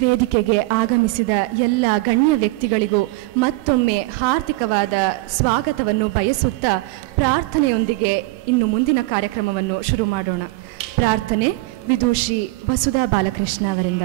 ವೇದಿಕೆಗೆ ಆಗಮಿಸಿದ ಎಲ್ಲ ಗಣ್ಯ ವ್ಯಕ್ತಿಗಳಿಗೂ ಮತ್ತೊಮ್ಮೆ ಹಾರ್ದಿಕವಾದ ಸ್ವಾಗತವನ್ನು ಬಯಸುತ್ತಾ ಪ್ರಾರ್ಥನೆಯೊಂದಿಗೆ ಇನ್ನು ಮುಂದಿನ ಕಾರ್ಯಕ್ರಮವನ್ನು ಶುರು ಮಾಡೋಣ. ಪ್ರಾರ್ಥನೆ ವಿದೂಷಿ ವಸುಧಾ ಬಾಲಕೃಷ್ಣ ಅವರಿಂದ.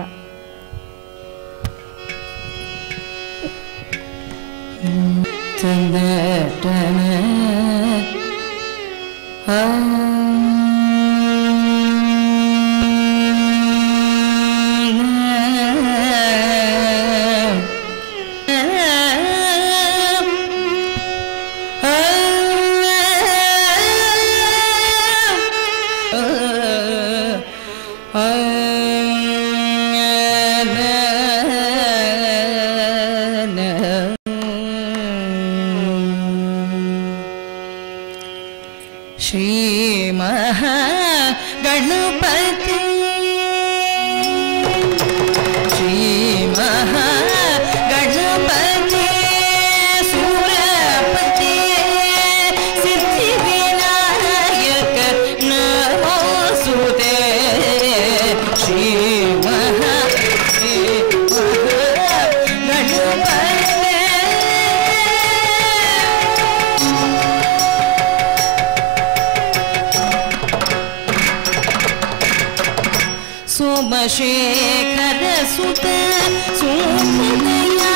सोमशेखर सुत सोमदया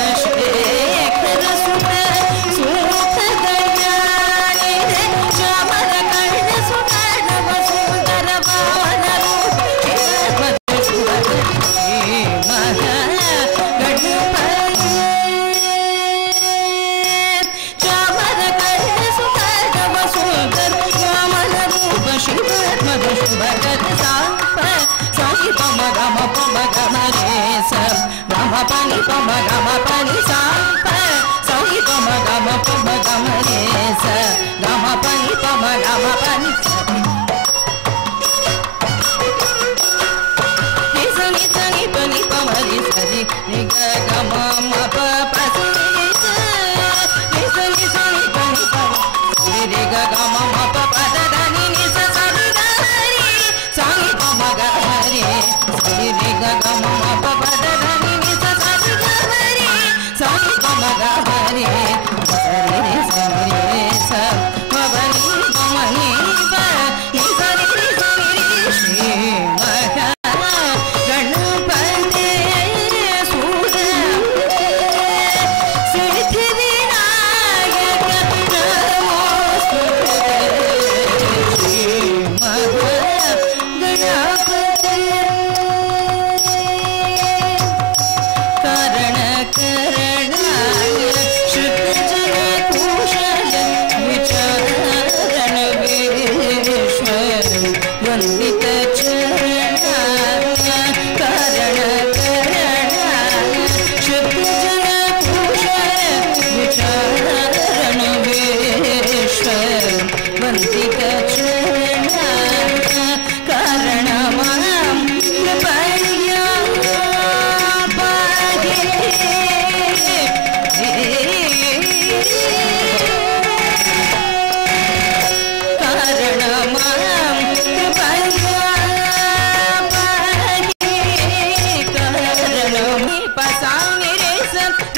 सोमशेखर सुत सोमदया चामर कर्ण सुंदर सुंदर भावन रूप चामर कर्ण सुंदर सुंदर भावन रूप शिव भगत सांप साई पम गम रे सब गम पानी पम गम पानी सांप साई पम गम रे सब गम पानी पम गम पानी सनी सनी पनी पम रे सनी निग गम म प प सनी सनी सनी पनी पम रे ग गम म प प द नी नि स सनी साई पम ग रे रे ग गम म प प द नी नि स सनी ग रे साई पम ग रे रे स म रे स म ब नि ग म नि ब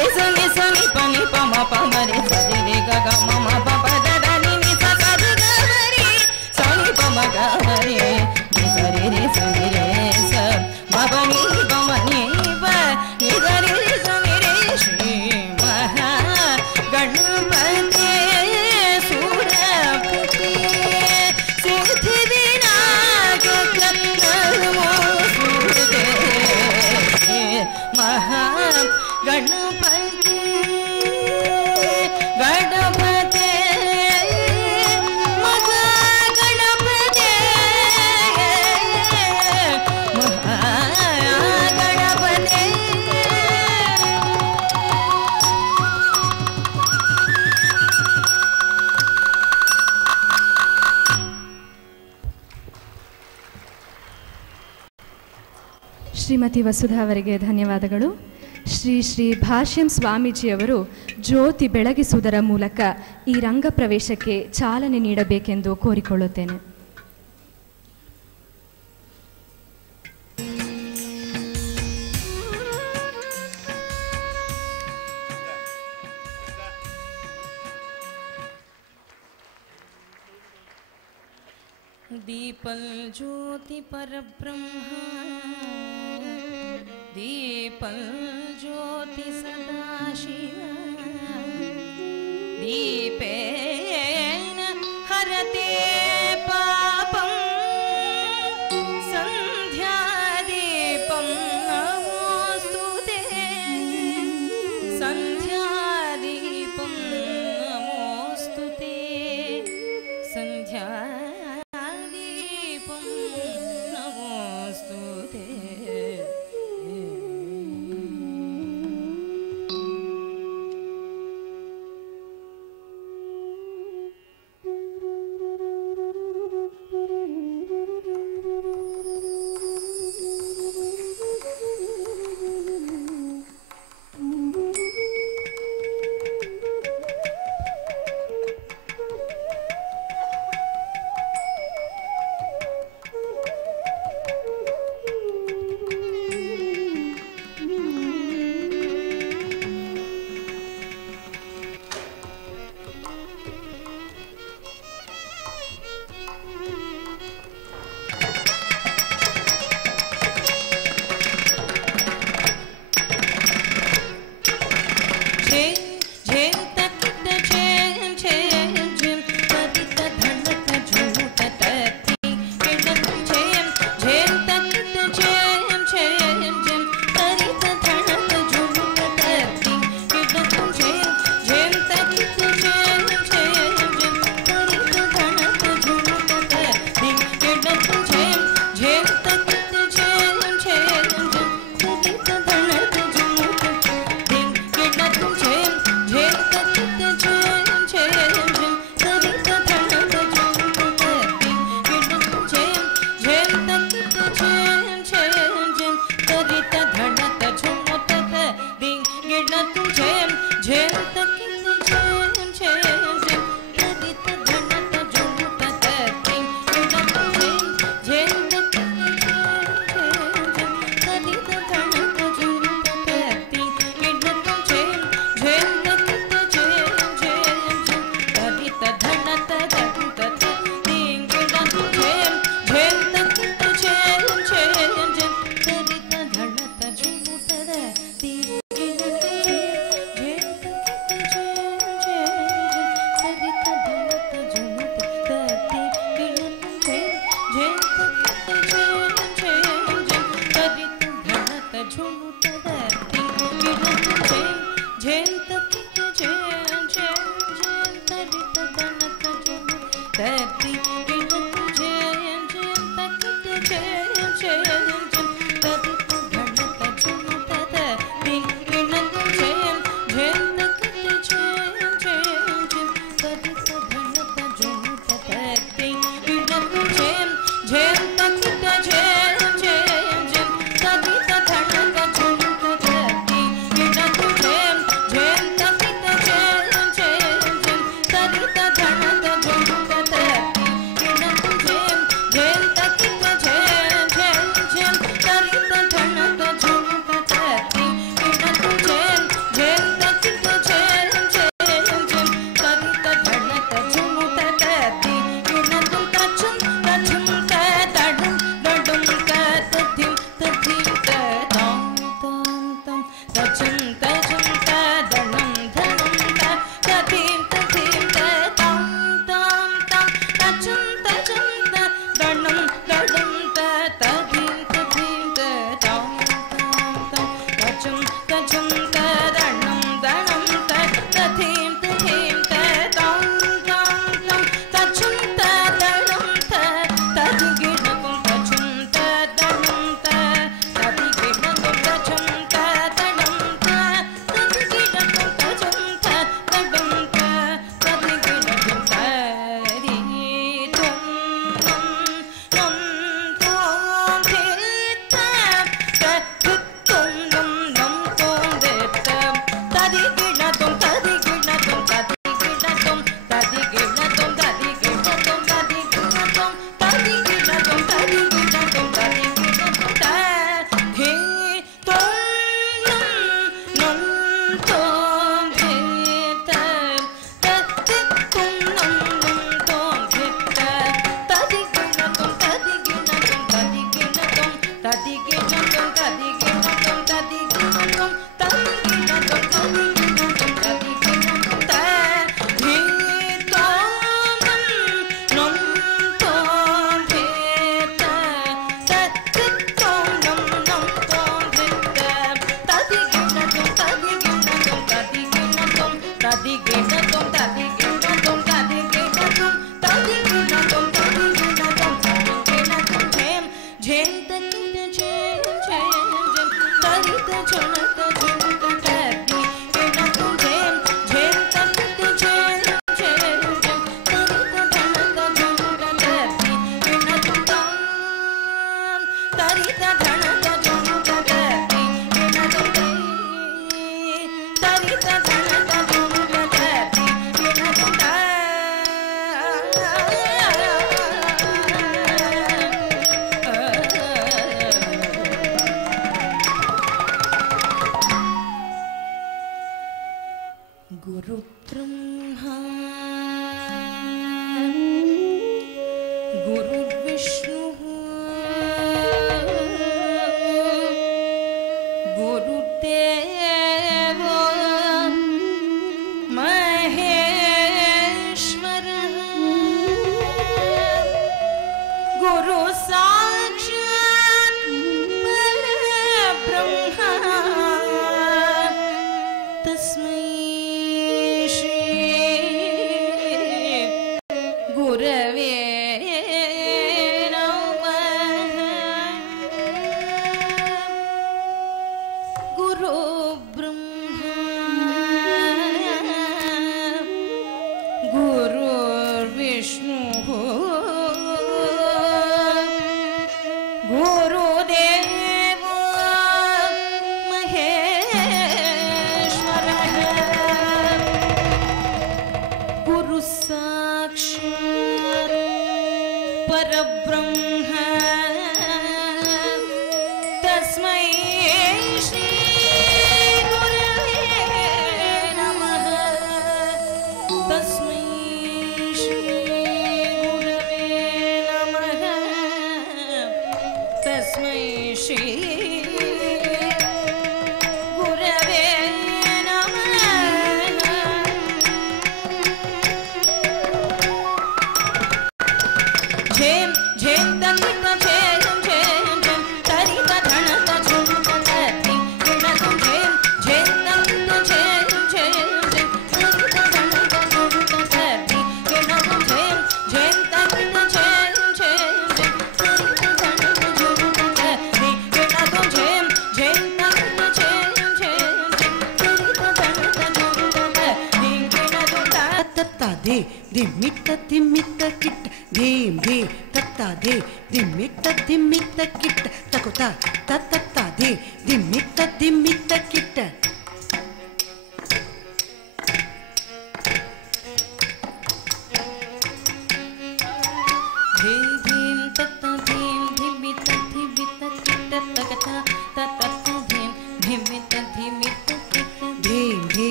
ni sa ni pa ma pa ma re sa re ga ga ma ma pa pa da da ni sa sa re ga ma re sa ni pa ma ga ma re ni sa re sa ma pa ni pa ma ni pa ni sa re sa ni re Shri Maha Ganpati Surapati Siddhi Vinayaka Namaste Maha Ganpati Ganpati Maha Ganpati Maha Ganpati Shrimati Vasudha ಅವರಿಗೆ ಧನ್ಯವಾದಗಳು. ಶ್ರೀ ಶ್ರೀ ಭಾಷ್ಯಂ ಸ್ವಾಮೀಜಿಯವರು ಜ್ಯೋತಿ ಬೆಳಗಿಸುವುದರ ಮೂಲಕ ಈ ರಂಗ ಪ್ರವೇಶಕ್ಕೆ ಚಾಲನೆ ನೀಡಬೇಕೆಂದು ಕೋರಿಕೊಳ್ಳುತ್ತೇನೆ. The people ज्योति परब्रह्म the people ज्योति सदाशिव दीपेन हरते पापं संध्या दीपं नमोस्तुते संध्या दीपं नमोस्तुते संध्या Jai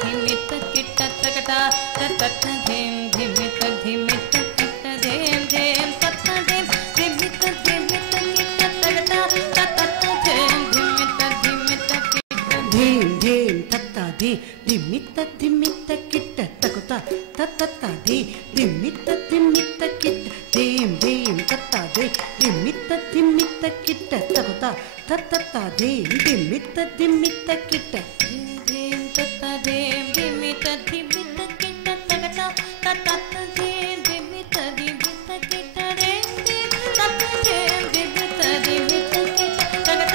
ಧಿಮಿತ ಕಿಟ್ಟ ತಕಟ ತತ್ತ ಧೇಮ್ ಧಿಮಿತ ಧಿಮಿತ ಕಿಟ್ಟ ಧೇಮ್ ಧೇಮ್ ತತ್ತ ಧೇಮ್ ಧಿಮಿತ ಧಿಮಿತ ಕಿಟ್ಟ ತಕಟ ತತ್ತ ಧೇಮ್ ಧಿಮಿತ ಧಿಮಿತ ಕಿಟ್ಟ ಧೇಮ್ ಧೇಮ್ ತತ್ತ ಧೇ ಧಿಮಿತ ಧಿಮಿತ ಕಿಟ್ಟ ತಕುತ ತತ್ತ ಧೇ ಧಿಮಿತ ಧಿಮಿತ ಕಿಟ್ಟ ಧೇಮ್ ಧೇಮ್ ತತ್ತ ಧೇ ಧಿಮಿತ ಧಿಮಿತ ಕಿಟ್ಟ ತಕುತ ತತ್ತ ಧೇಮ್ ಧಿಮಿತ ಧಿಮಿತ ಕಿಟ್ಟ ಧೇಮ್ ತತ್ತ ಧೇಮ್ ಧಿಮಿತ ಧಿಮಿತ ಕಿಟ್ಟ ತಕಟ ತತ್ತ ಧೇಮ್ ಧಿಮಿತ ಧಿಮಿತ ಕಿಟ್ಟ ಧೇಮ್ ಧೇಮ್ ತತ್ತ ಧೇಮ್ ಧಿಮಿತ ಧಿಮಿತ ಕಿಟ್ಟ ತಕಟ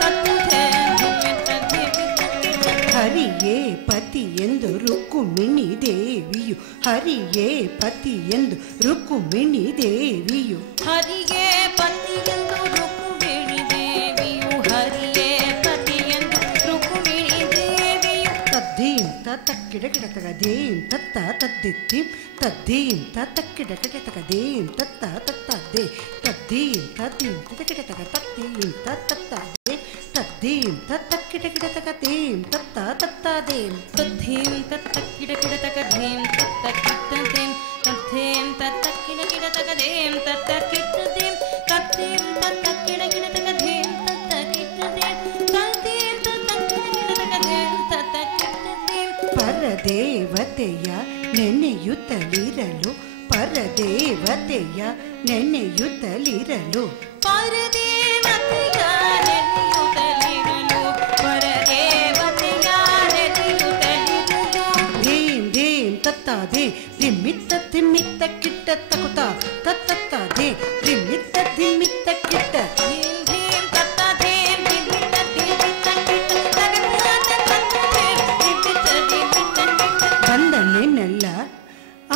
ತತ್ತ ಧೇಮ್ ಧಿಮಿತ ಧಿಮಿತ ಕಿಟ್ಟ ಹರಿಯೇ ಪತಿ ಎಂದು ರುಕ್ಮಿಣಿ ದೇವಿಯು ಹರಿಯೇ ಪತಿ ಎಂದು ರುಕ್ಮಿಣಿ ದೇವಿಯು ಹರಿಗೆ ಪತಿಯೆಂದು ರುಕ್ಮಿಣಿ ದೇವಿಯು ಹರಿಯೇ ಪತಿಯೆಂದು ರುಕ್ಮಿಣಿ ದೇವಿಯು ತದ್ದೀಂ ತಕ್ಕಿಡ ಕಿಡ ತಗದೇಂ ತತ್ತ ತದ್ದಿತ್ತೀಂ ತದ್ದೀಂ ತಕ್ಕಿಡ ಕಿಡ ತಗದೇಂ ತತ್ತ ತತ್ತದ್ದೇ ತದ್ದೀಂ ತದ್ದೀಂ ತಕ್ಕಿಡ ತಗ ತದ್ದೀಂ ತತ್ತದ್ದೇ ತದ್ದೀಂ ತಕ್ಕಿಡ ಕಿಡ ತಗದೇಂ ತತ್ತ ತತ್ತದೇಂ ತದ್ಧೀಂ ತತ್ತ ಕಿಡ ಕಿಡ ತಕಧೀಂ ತತ್ತ ಕಿಟ್ಟದೇಂ ತದ್ಧೀಂ ತತ್ತ ಕಿಡ ಕಿಡ ತಕಧೀಂ ತತ್ತ ಕಿಟ್ಟದೇಂ ತದ್ಧೀಂ ತತ್ತ ಕಿಡ ಕಿಡ ತಕಧೀಂ ತತ್ತ ಕಿಟ್ಟದೇಂ ತದ್ಧೀಂ ತತ್ತ ಕಿಡ ಕಿಡ ತಕಧೀಂ ತತ್ತ ಕಿಟ್ಟದೇಂ ಪರದೇವತೆಯ ನೆನೆಯುತ್ತಲಿರಲು ಪರದೇವತೆಯ ನೆನೆಯುತ್ತಲಿರಲು ಪರದೇವತೆಯ ನೆನೆಯುತ್ತಲಿರಲು ಪರದೇವತೆಯ ನೆನೆಯುತ್ತಲಿರಲು ಧೀಂ ಧೀಂ ತತ್ತ ಧೇ ಧಿಮಿತ್ತ ಧಿಮಿತ್ತ ಕಿಟ್ಟ ತಕುತ ತತ್ತ ಧೇ ಧಿಮಿತ್ತ ಧಿಮಿತ್ತ ಕಿಟ್ಟ ಧೀಂ ಧೀಂ ತತ್ತ ಧೀಂ ಧಿಮಿತ್ತ ಧಿಮಿತ್ತ ಕಿಟ್ಟ ತಗತ ತತ್ತ ಧೀಂ ಧಿಮಿತ್ತ ಧಿಮಿತ್ತ ಕಿಟ್ಟ ಬಂದನೆನಲ್ಲ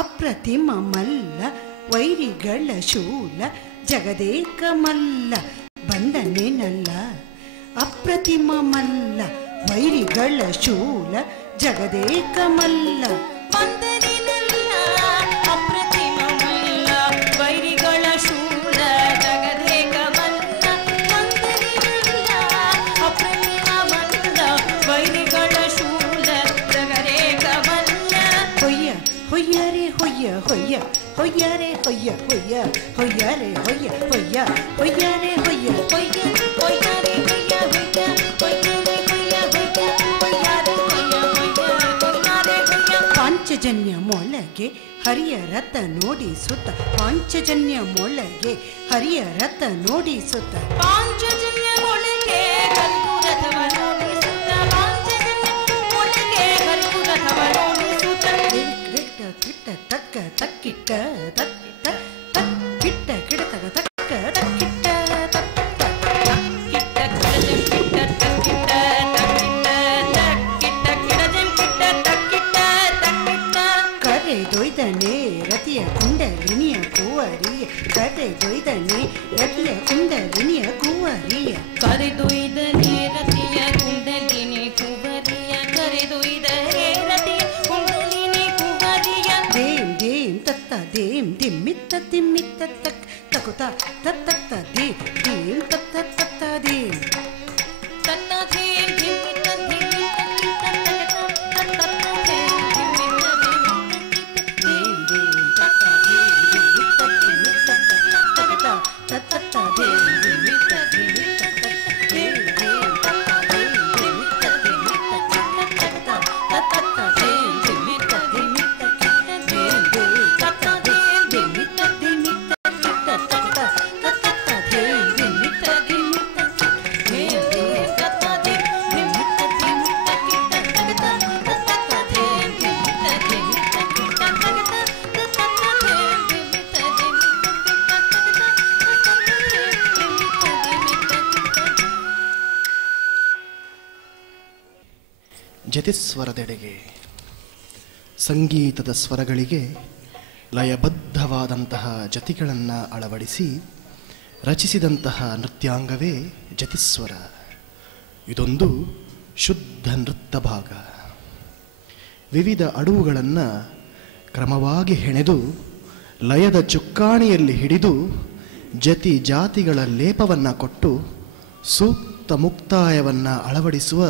ಅಪ್ರತಿಮ ಮಲ್ಲ ವೈರಿಗಳ ಶೂಲ ಜಗದೇಕ ಮಲ್ಲ ಬಂದನೆನಲ್ಲ ಅಪ್ರತಿಮ ಮಲ್ಲ ವೈರಿಗಳ ಶೂಲ ಜಗದೇಕ ಮಲ್ಲ ಬಂದನೆನಲ್ಲ ಅಪ್ರತಿಮ ಮಲ್ಲ ವೈರಿಗಳ ಶೂಲ ಜಗದೇಕ ಮಲ್ಲ ಬಂದನೆನಲ್ಲ ಅಪ್ರತಿಮ ಮಲ್ಲ ವೈರಿಗಳ ಶೂಲ ಜಗದೇಕ ಮಲ್ಲ ಹೊಯ್ಯ ಹೊಯ್ಯರೆ ಹೊಯ್ಯ ಹೊಯ್ಯ ಹೊಯ್ಯರೆ ಹೊಯ್ಯ ಹೊಯ್ಯ ಹೊಯ್ಯರೆ ಹೊಯ್ಯ ಹೊಯ್ಯ ಹೊಯ್ಯರೆ ಹೊಯ್ಯ ಹೊಯ್ಯ ಹೊಯ್ಯರೆ ಹೊಯ್ಯ ಹೊಯ್ಯ ಹೊಯ್ಯರೆ ಹೊಯ್ಯ ಹೊಯ್ಯ ಹೊಯ್ಯರೆ ಹೊಯ್ಯ ಹೊಯ್ಯ ಹೊಯ್ಯರೆ ಹೊಯ್ಯ ಪಾಂಚಜನ್ಯ ಮೊಳಗೆ ಹರಿಯ ರಥ ನೋಡಿಸುತ್ತ ಪಾಂಚಜನ್ಯ ಮೊಳಗೆ ಹರಿಯ ರಥ ನೋಡಿಸುತ್ತ ಪಾಂಚಜನ್ಯ ಒಳಗೆ ಕಲ್ಪು ರಥವ ನೋಡಿಸುತ್ತ ಪಾಂಚಜನ್ಯ ಒಳಗೆ ಕಲ್ಪು ರಥವ ನೋಡಿಸುತ್ತ ಕಿಟ್ಟ ಕಿಟ್ಟ ತಕ್ಕ ತಕ್ಕಿಟ್ಟ ತಕ್ಕಿಟ್ಟ ತಕ್ಕಿಟ್ಟ ಕಿಡ ತಗ ತಕ್ಕ ತಕ್ಕಿಟ್ಟ ತಕ್ಕ ಕಿಟ್ಟ ಕಿಡಜಂ ಕಿಟ್ಟ ತಕ್ಕಿಟ್ಟ ತಕ್ಕಿಟ್ಟ ತಕ್ಕಿಟ್ಟ ಕಿಡಜಂ ಕಿಟ್ಟ ತಕ್ಕಿಟ್ಟ ತಕ್ಕಿಟ್ಟ ಕರೆದೊಯ್ದನೆ ರತಿಯ ಕುಂಡಲಿನಿಯ ಕುವರಿಯ ಕರೆದೊಯ್ದನೆ ರತಿಯ ಕುಂಡಲಿನಿಯ ಕುವರಿಯ ಕರೆದೊಯ್ದನೆ ರತಿಯ ಕುಂಡಲಿನಿ ಕುವರಿಯ ಕರೆದೊಯ್ದನೆ ರತಿಯ ಕುಂಡಲಿನಿ ಕುವರಿಯ ದೇಂ ದೇಂ ತತ್ತ ದೇಂ ದಿಮ್ಮಿತ್ತ ದಿಮ್ಮಿತ್ತ ತಕ್ ತಕುತ ತತ್ತ ದೇ ದೇಂ ತತ್ತ ತತ್ತ ದೇಂ ತನ್ನ ಧೇಂ ಧಿಮ್ಮಿತ ಧಿಮ್ಮಿತ ಕಿಟ್ಟ ತಗತ ತತ್ತ ಧೇಂ ಧಿಮ್ಮಿತ ಧಿಮ್ಮಿತ ದೇಂ ದೇಂ ತತ್ತ ದೇಂ ದಿಮ್ಮಿತ್ತ ದಿಮ್ಮಿತ್ತ ತಕುತ ತತ್ತ ದೇಂ ದಿಮ್ಮಿತ ದಿಮ್ಮಿತ್ತ ದೇಂ ದೇಂ ತತ್ತ ದೇಂ ದಿಮ್ಮಿತ್ತ ದಿಮ್ಮಿತ್ತ ತಕುತ ತತ್ತ ದೇಂ ದಿಮ್ಮಿತ್ತ ದಿಮ್ಮಿತ್ತ ದೇಂ ದೇಂ ತತ್ತ ದೇಂ ದಿಮ್ಮಿತ್ತ ದಿಮ್ಮಿತ್ತ ತಕುತ ತತ್ತ ದೇಂ ದಿಮ್ಮಿತ್ತ ದಿಮ್ಮಿತ್ತ ದೇಂ ದೇಂ ತತ್ತ ದೇಂ ದಿಮ್ಮಿತ್ತ ದಿಮ್ಮಿತ್ತ ತಕುತ ತತ್ತ ದೇಂ ದಿಮ್ಮಿತ್ತ ದಿಮ್ಮಿತ್ತ ತತ್ತ ಧೇಂ ಧಿಮ್ಮಿತ ಜತಿಸ್ವರದೆಡೆಗೆ ಸಂಗೀತದ ಸ್ವರಗಳಿಗೆ ಲಯಬದ್ಧವಾದಂತಹ ಜತಿಗಳನ್ನು ಅಳವಡಿಸಿ ರಚಿಸಿದಂತಹ ನೃತ್ಯಾಂಗವೇ ಜತಿಸ್ವರ. ಇದೊಂದು ಶುದ್ಧ ನೃತ್ಯ ಭಾಗ. ವಿವಿಧ ಅಡುವುಗಳನ್ನು ಕ್ರಮವಾಗಿ ಹೆಣೆದು ಲಯದ ಚುಕ್ಕಾಣಿಯಲ್ಲಿ ಹಿಡಿದು ಜತಿ ಜಾತಿಗಳ ಲೇಪವನ್ನು ಕೊಟ್ಟು ಸೂಕ್ತ ಮುಕ್ತಾಯವನ್ನು ಅಳವಡಿಸುವ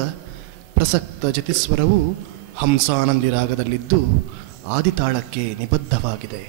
ಪ್ರಸಕ್ತ ಜತಿಸ್ವರವು ಹಂಸಾನಂದಿ ರಾಗದಲ್ಲಿದ್ದು ಆದಿತಾಳಕ್ಕೆ ನಿಬದ್ಧವಾಗಿದೆ.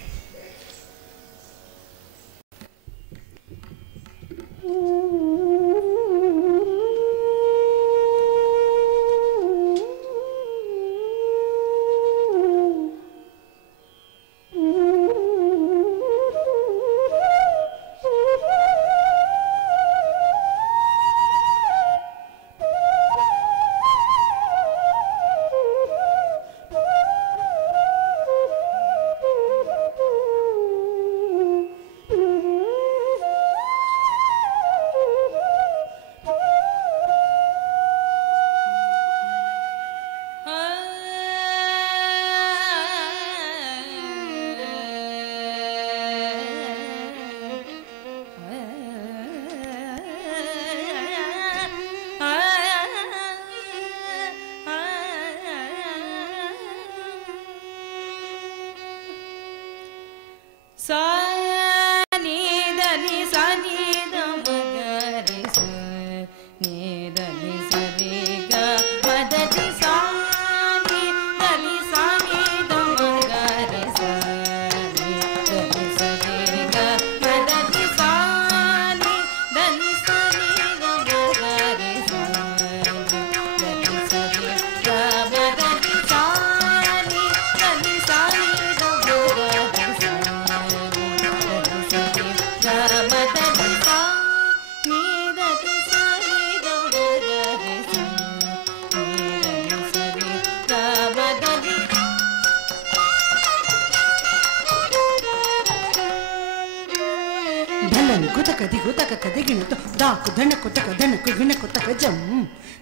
దాకు ధనకు తక ధనకు గినకు తక జం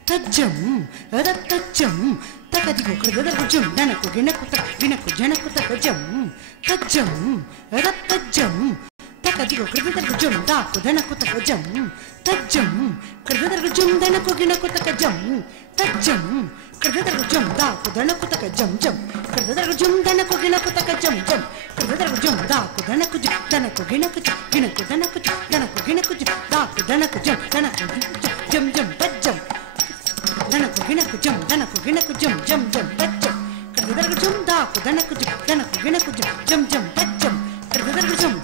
తజ్జం రత్తజ్జం తకదిగో కృదకు జం ధనకు గినకు తక గినకు జనకు తక జం తజ్జం రత్తజ్జం తకదిగో కృదకు జం దాకు ధనకు తక జం తజ్జం కృదకు జం ధనకు గినకు తక జం తజ్జం కృదకు జం దాకు ధనకు తక జం జం కృదకు జం ధనకు గినకు తక జం జం కృదకు జం దాకు ధనకు జం ధనకు గినకు గినకు ధనకు ధనకు గినకు దాకు ధనకు జం ధనకు జం జం తజ్జం ధనకు గినకు జం ధనకు గినకు జం జం జం తజ్జం కృదకు జం దాకు ధనకు జం ధనకు గినకు జం జం తజ్జం కృదకు జం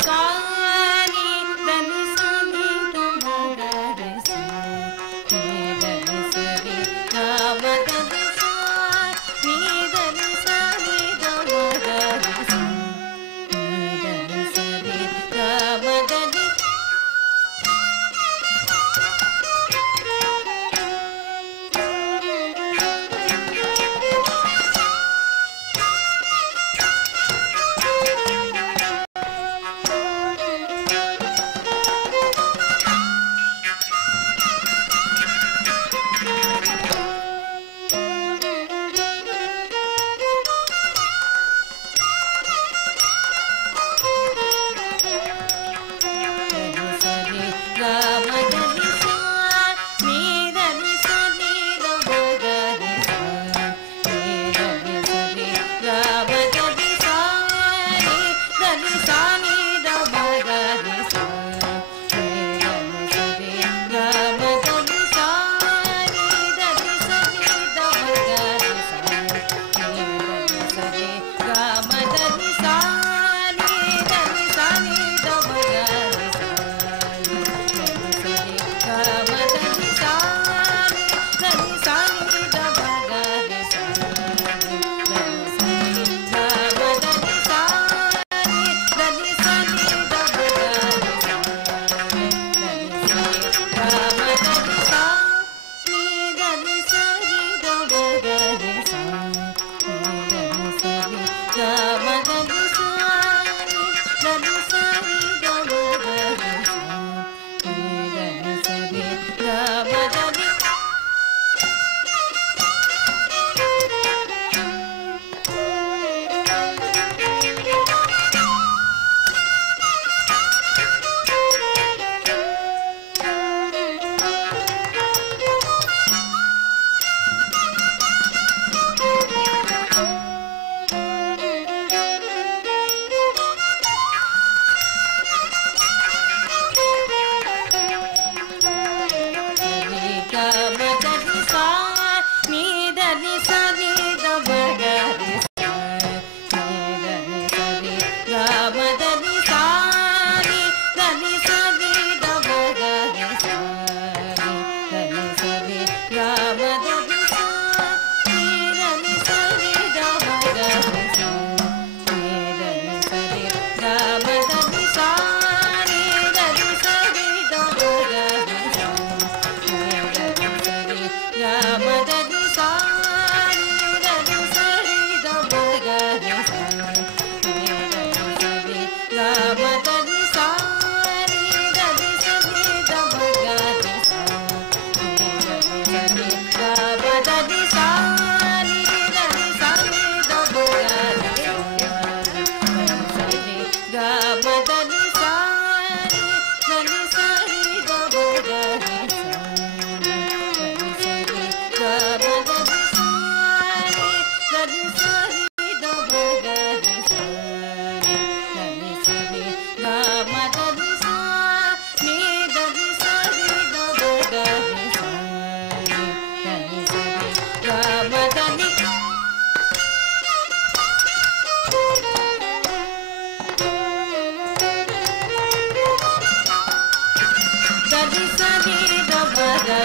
ರಿ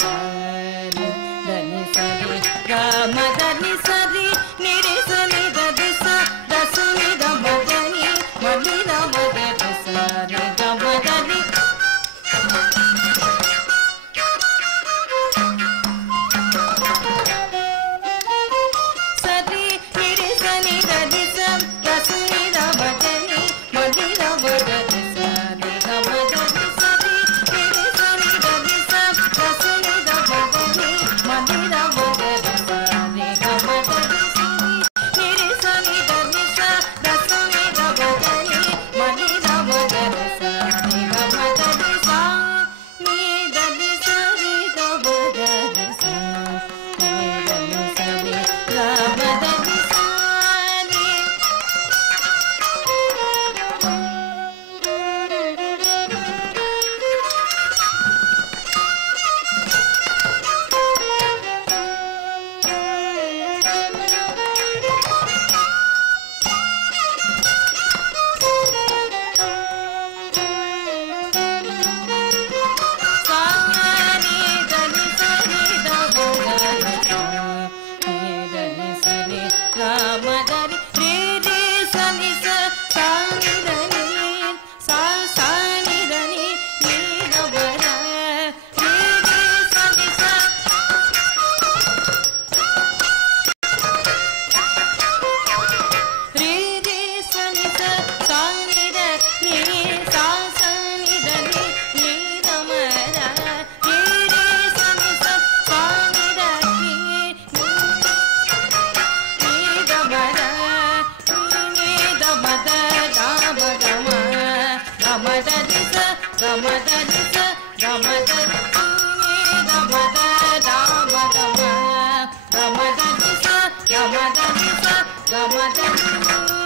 ಸರಿ ಧನಿ ಸರಿ ಗಮ ಧನಿ ಸರಿ ನಿರಿ ಸನಿ ಧನಿ ಸ ದಸನಿ ಗಮ ಧನಿ ಮನಿ ನಮ ಧನಿ ಸರಿ ಗಮ ಧನಿ ಸರಿ ನಿರಿ ಸನಿ ಧನಿ ಸ ದಸನಿ ಗಮ ಧನಿ ಮನಿ ನಮ ಧನಿ ಸರಿ ಗಮ ಧನಿ ಸರಿ ನಿರಿ ಸನಿ ಧನಿ ಸ ದಸನಿ ಗಮ ಧನಿ ಮನಿ ನಮ ಧನಿ ಸರಿ ಗಮ ಧನಿ ಸರಿ ನಿರಿ ಸನಿ ಧನಿ ಸ ದಸನಿ ಗಮ ಧನಿ ಮನಿ ನಮ ಧನಿ ಸರಿ ಗಮ ಧನಿ ಸ ನೀ ಧನಿ ಸರಿ ಗಮ ಧನಿ ಸ ನೀ ಧನಿ ಸರಿ ಗಮ ಧನಿ ಸ ನೀ ಸಾನಿ ಧನಿ ಸರಿ ಗಮ ಧನಿ ಸ ನೀ ಧನಿ ಸರಿ ಗಮ ಧನಿ ರೀ ರೀ ಸನಿ ಸ ಸಾನಿ ಧನಿ ಸಾ ಸಾನಿ ಧನಿ ನೀ ಗಮ ರ ರೀ ರೀ ಸನಿ ಸ ರೀ ರೀ ಸನಿ ಸ ಸಾನಿ ಧ ನೀ ಸಾ ಸಾನಿ ಧನಿ ನೀ ಗಮ ರ ರೀ ರೀ ಸನಿ ಸ ಸಾನಿ ಧ ನೀ ನೀ ಗಮ ರ ನೀ ಗಮ ದ ಗಮ ಗಮ ಗಮ ಧನಿ ಸ ಗಮ ಧನಿ ಸ ಗಮ ಧನಿ ನೀ ಗಮ ದ ಗಮ ಗಮ ಗಮ ಧನಿ ಸ ಗಮ ಧನಿ ಸ ಗಮ ಧನಿ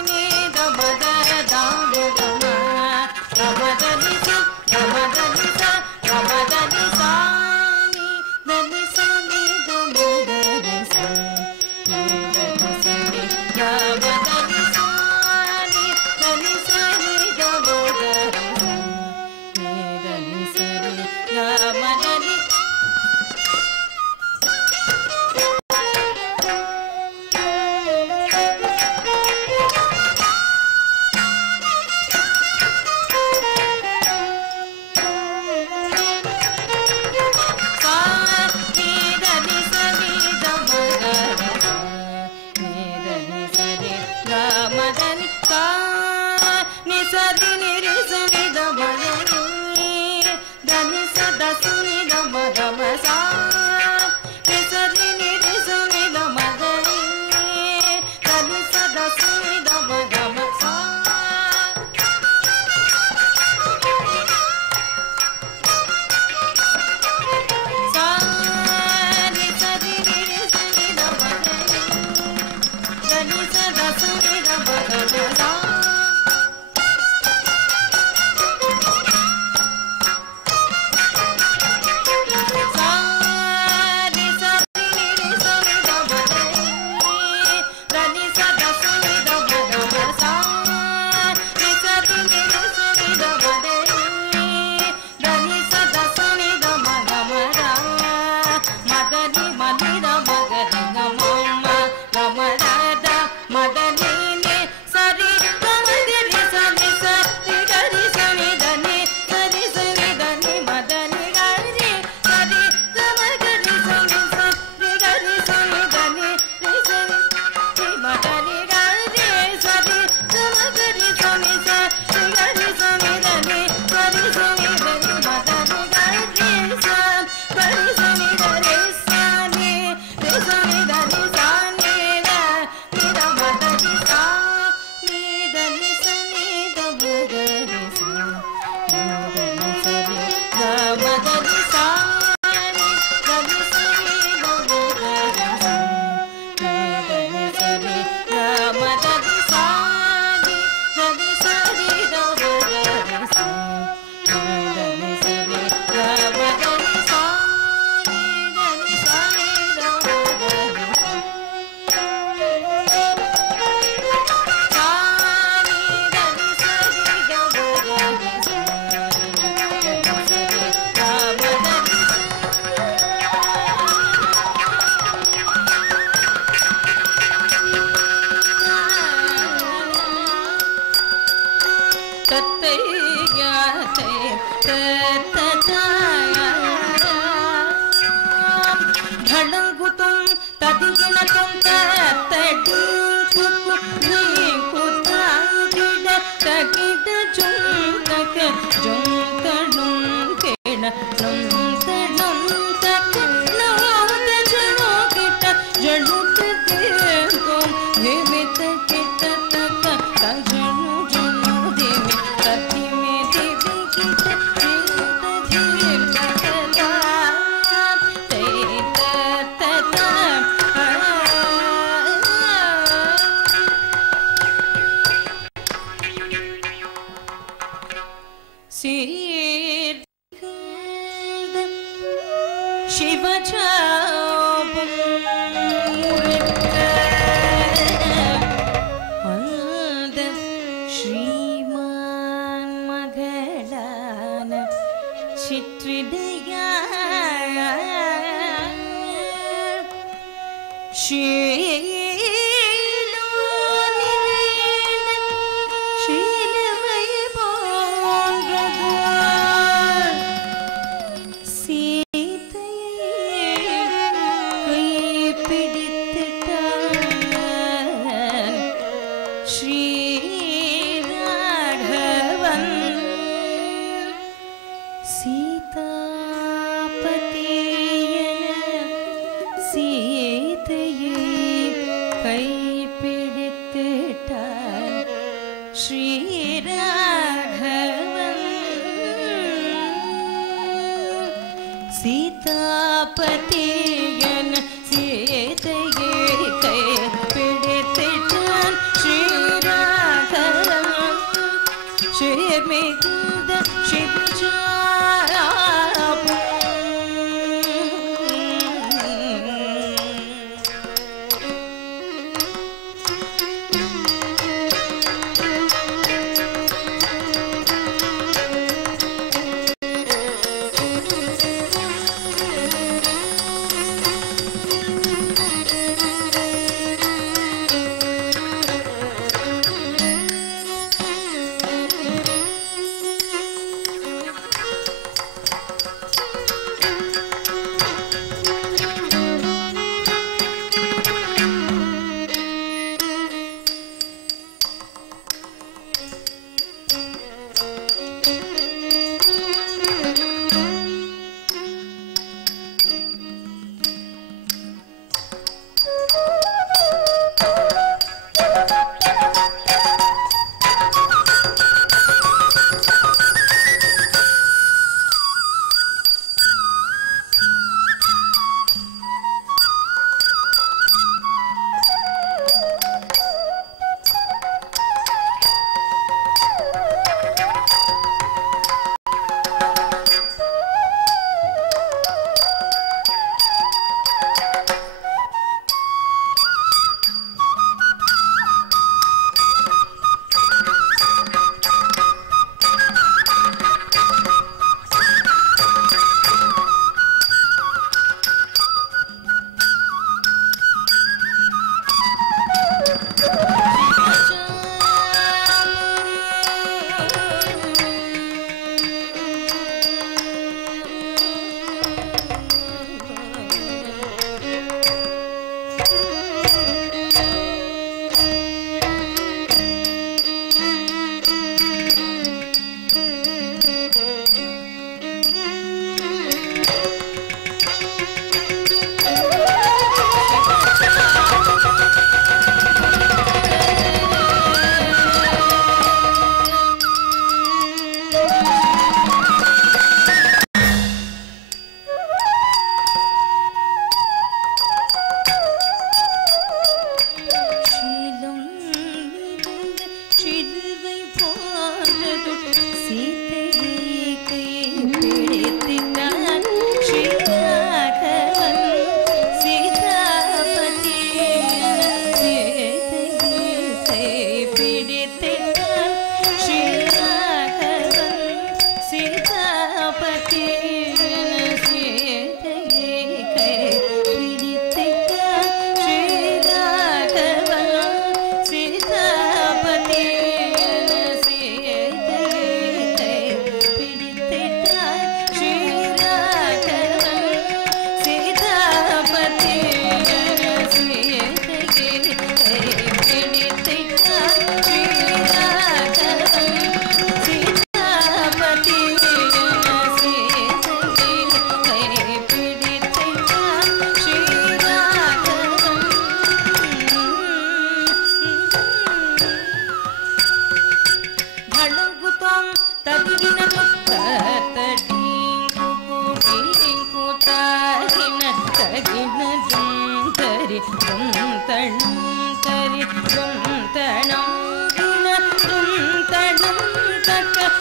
ನೀ ಗಮ ದ ಗಮ ಗಮ ಗಮ ಧನಿ ಸ ಗಮ ಧನಿ ಸ ಗಮ ಧನಿ ಸ ನೀ ಧನಿ ಸ ನೀ ಗಮ ಧನಿ ಸ ನೀ ಧನಿ ಸ ನೀ ಗಮ ಧನಿ ಸ ನೀ ಧನಿ ಸ ನೀ ಗಮ ಧನಿ ಸ ನೀ ಧನಿ ಸ ನೀ ಗಮ ಧನಿ ಸಾ ನೀ ಧನಿ ಸ ನೀ ಗಮ ಧನಿ ಸ ನೀ ಧನಿ ಸ ನೀ ಗಮ ಧನಿ ಸಾ ನಿ ಸರಿ ನಿರಿ ಸನಿ ಗಮ ಧನಿ ಧನಿ ಸ ದಸನಿ ಗಮ ಗಮ ಸಾ ನಿ ಸರಿ ನಿರಿ ಸನಿ ಗಮ ಧನಿ ಧನಿ ಸ ದಸನಿ ಗಮ ಗಮ ಸಾ ಸಾ ನಿ ಸರಿ ನಿರಿ ಸನಿ ಗಮ ಧನಿ ಧನಿ ಸ ದಸನಿ ಗಮ ಗಮ ಸಾ ಸಾ ನಿ ಸರಿ ನಿರಿ ಸನಿ ಗಮ ಧನಿ ಧನಿ ಸ ದಸನಿ ಗಮ ಗಮ ಸಾ ನಿ ಸರಿ ನಿರಿ ಸನಿ ಗಮ ಧನಿ ಧನಿ ಸ ದಸನಿ ಗಮ ಗಮ ರ ಮದನಿ ಮನಿ ರ ಮಗನಿ ಗಮ ಗಮ ರ ದ ಮದನಿ ನಿ ಸರಿ ಗಮ ಧನಿ ಸನಿ ಸರಿ ಗರಿ ಸನಿ ಧನಿ ಸರಿ ಸನಿ ಧನಿ ಮದನಿ ಗರಿ ಸರಿ ಗಮ ಗರಿ ಸನಿ ಸರಿ ಗರಿ ಸನಿ ಧನಿ ರಿ ಸನಿ ರಿ ಮದನಿ ಗರಿ ಸರಿ ಗಮ ಗರಿ ಸನಿ ಸರಿ ಗರಿ ಸನಿ ಧನಿ ಸರಿ ಸನಿ ಧನಿ ಮದನಿ ಗರಿ ಸ ಗರಿ ಸನಿ ಧನಿ ಸನಿ ರಿ ಸನಿ ಧನಿ ಸನಿ ರ ನಿ ರ ಮದನಿ ಸಾ ನೀ ಧನಿ ಸನಿ ಗಮ ಗರಿ ಸ ನೀ ಧನಿ ಸರಿ ಗಮ ಧನಿ ಸಾ ನೀ ಧನಿ ಸನಿ ಗಮ ಗರಿ ಸ ನೀ ಧನಿ ಸರಿ ಗಮ ಧನಿ ಸಾ ನೀ ಧನಿ ಸರಿ ಗಮ ಗರಿ ಸ ನೀ ಧನಿ ಸರಿ ಗಮ ಧನಿ ಸಾ ನೀ ಧನಿ ಸರಿ ಗಮ ಗರಿ ಸ ಸಾ ನೀ ಧನಿ ಸರಿ ಗಮ ಗರಿ ಸ ನೀ ಧನಿ ಸರಿ ಗಮ ಧನಿ ಸ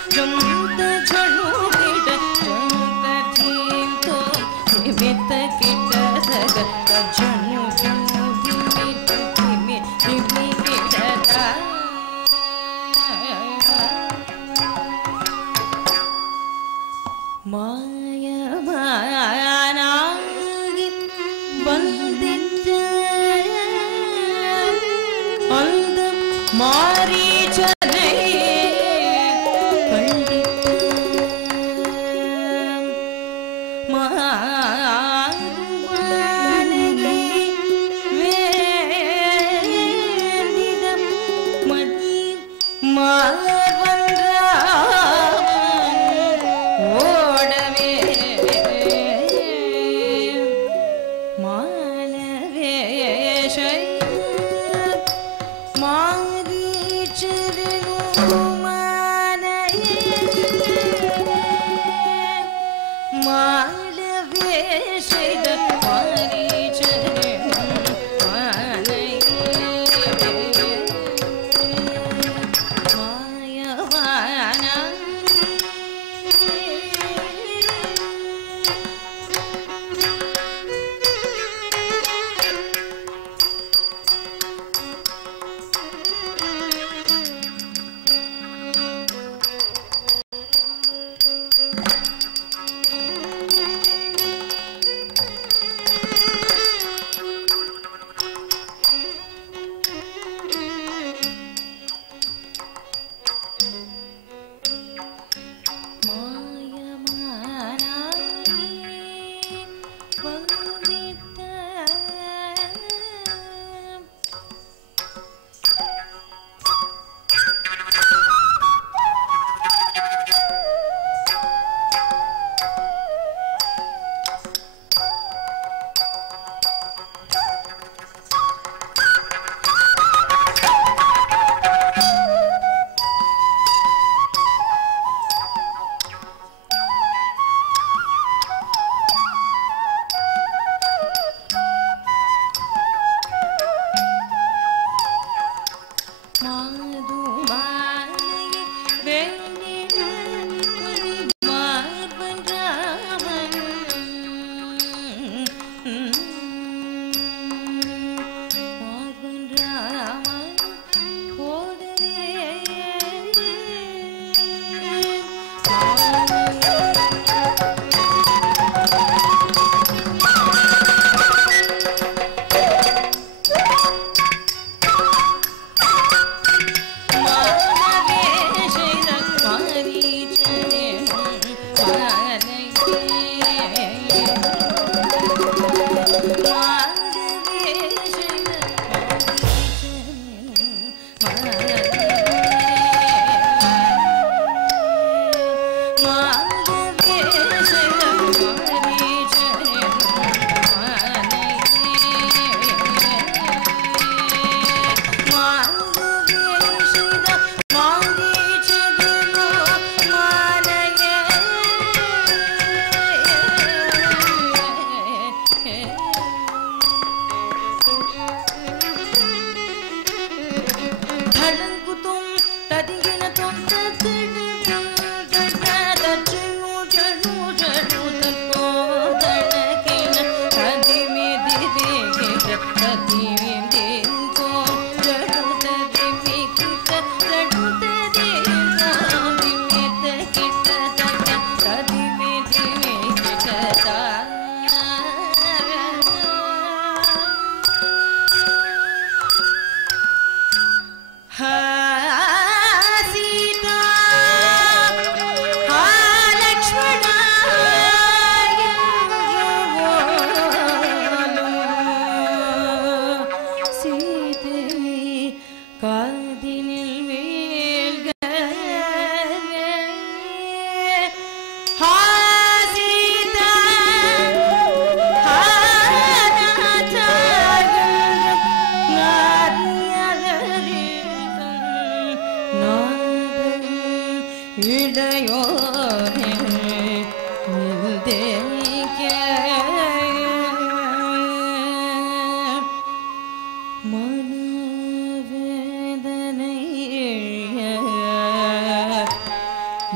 ಜುಂತ ಝಳು ಗಿಡ ಜುಂತ ಧೀಂತೋ ವಿವಿಧ ಮಾಯಮಾನಾಗಿ ಬಂದಿದ್ದ ಅಂದ ಮಾರೀಚನೇ ಕಂಡಿದ್ದ ಮಾರುವಾನೆಗೆ ವೇಣಿದ ಮದಿ ಮಾರ್ವಂದ್ರ ಓಡವೇ ಮಾನವೇಶ ಮಾರೀಚರನು ಮಾನಯೇ ಮಾನವೇಶದ ಮಾರೀಚರನು ಮಾನಯೇ ಮಾಯವಾನ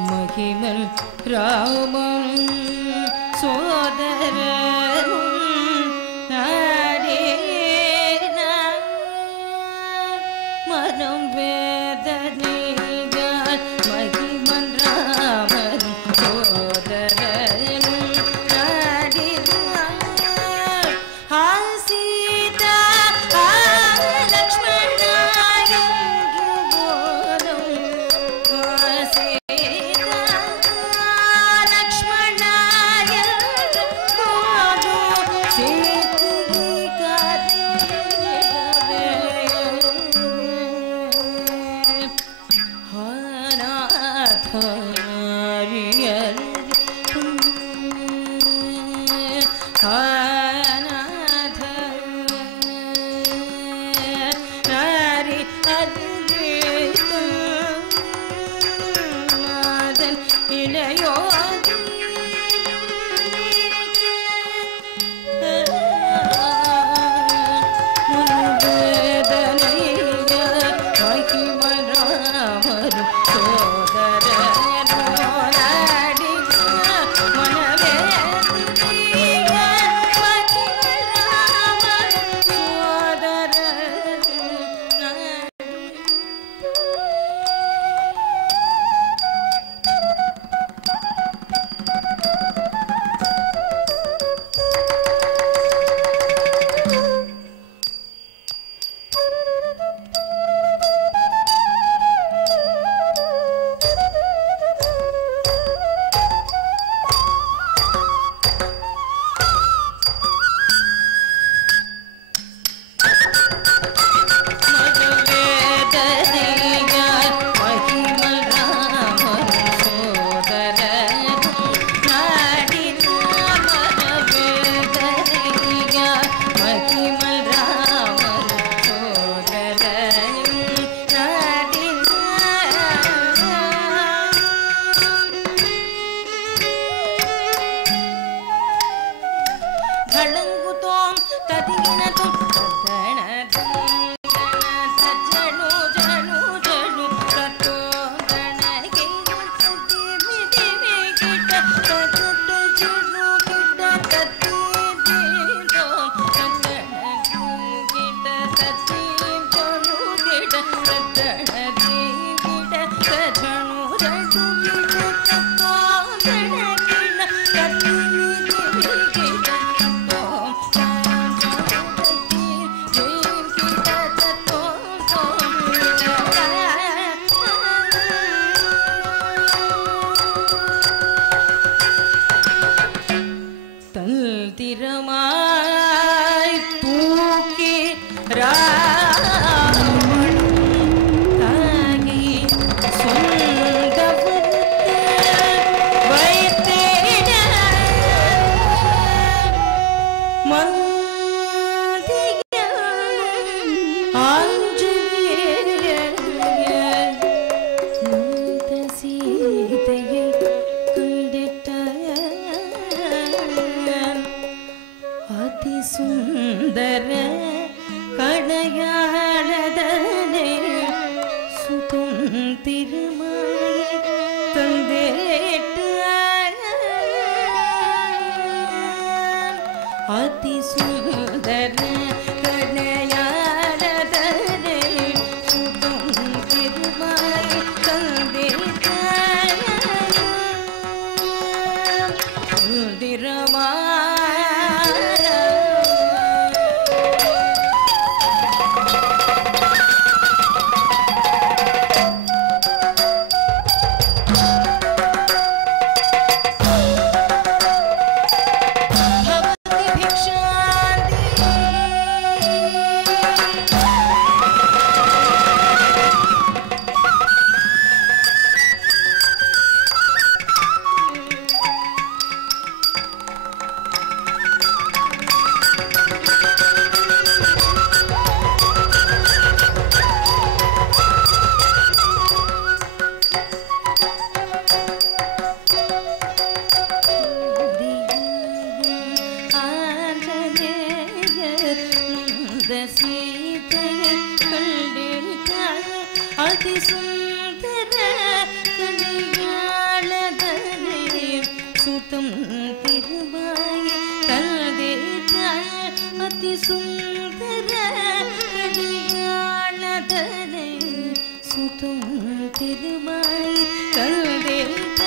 மகிமல் ராமன் சோதரனும் மனம் வேதனைகள் மகிமன் ராமன் சோதரனும் ಧಳಂಗುತೋಂ ತದಿಗಿನತೋಂ ತದಣ ಜಣು ಜಣು ಜಣು ತತ್ತೋ ದಣಗೆ ಸತಿ ಮಿದಿ ಮಿಗಿಟ ತತ್ತ ಜಣು ಗಿಟ ತತ್ತಿ ದೀದೋ ತದಣ ಗಿಟ ತತ್ತಿ ಜಣು ಗಿಟ ತದಣ ಗಿಟ ತಜಣು ಜಣು ಗಿಟ ತತ್ತೋ ದಣಗಿನ ತತ್ತಿ ಮಿದಿ ಮಿಗಿಟ ತತ್ತೋ திறமாய் தூக்கி ராமன் தாகி சொந்த வைத்தேட மந்திய ஆஞ்சநேய சீதையை கண்டிட்ட ಅತಿ ಸುಂದರ ಕಣಯಾಳದನೆ ಸುತುಂ ತಿರುಮಾಯಿ ತಂದೇಟ ಅತಿ ಸುಂದರ ಕಣಯಾಳದನೆ ಸುತುಂ ತಿರುಮಾಯಿ ತಂದೇಟ ತಿರುಮಾ ಅತಿ ಸುಂದರ ಕಣಿಯಾಳದನೆ ಸುತಂ ತಿರುಮಾಯಿ ತಂದೇಟ ಅತಿ ಸುಂದರ ಕಣಿಯಾಳದನೆ ಸುತಂ ತಿರುಮಾಯಿ ತಂದೇಟ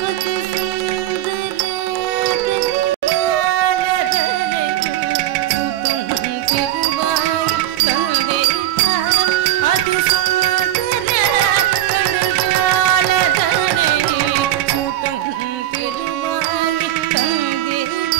ಅತಿ ಸುಂದರ ಕಣಿಯಾಳದನೆ ಸುತಂ ತಿರುಮಾಯಿ ತಂದೇಟ ಅತಿ ಸುಂದರ ಕಣಯಾಳದನೆ ಸುತಂ ತಿರುಮಾಯಿ ತಂದೇಟ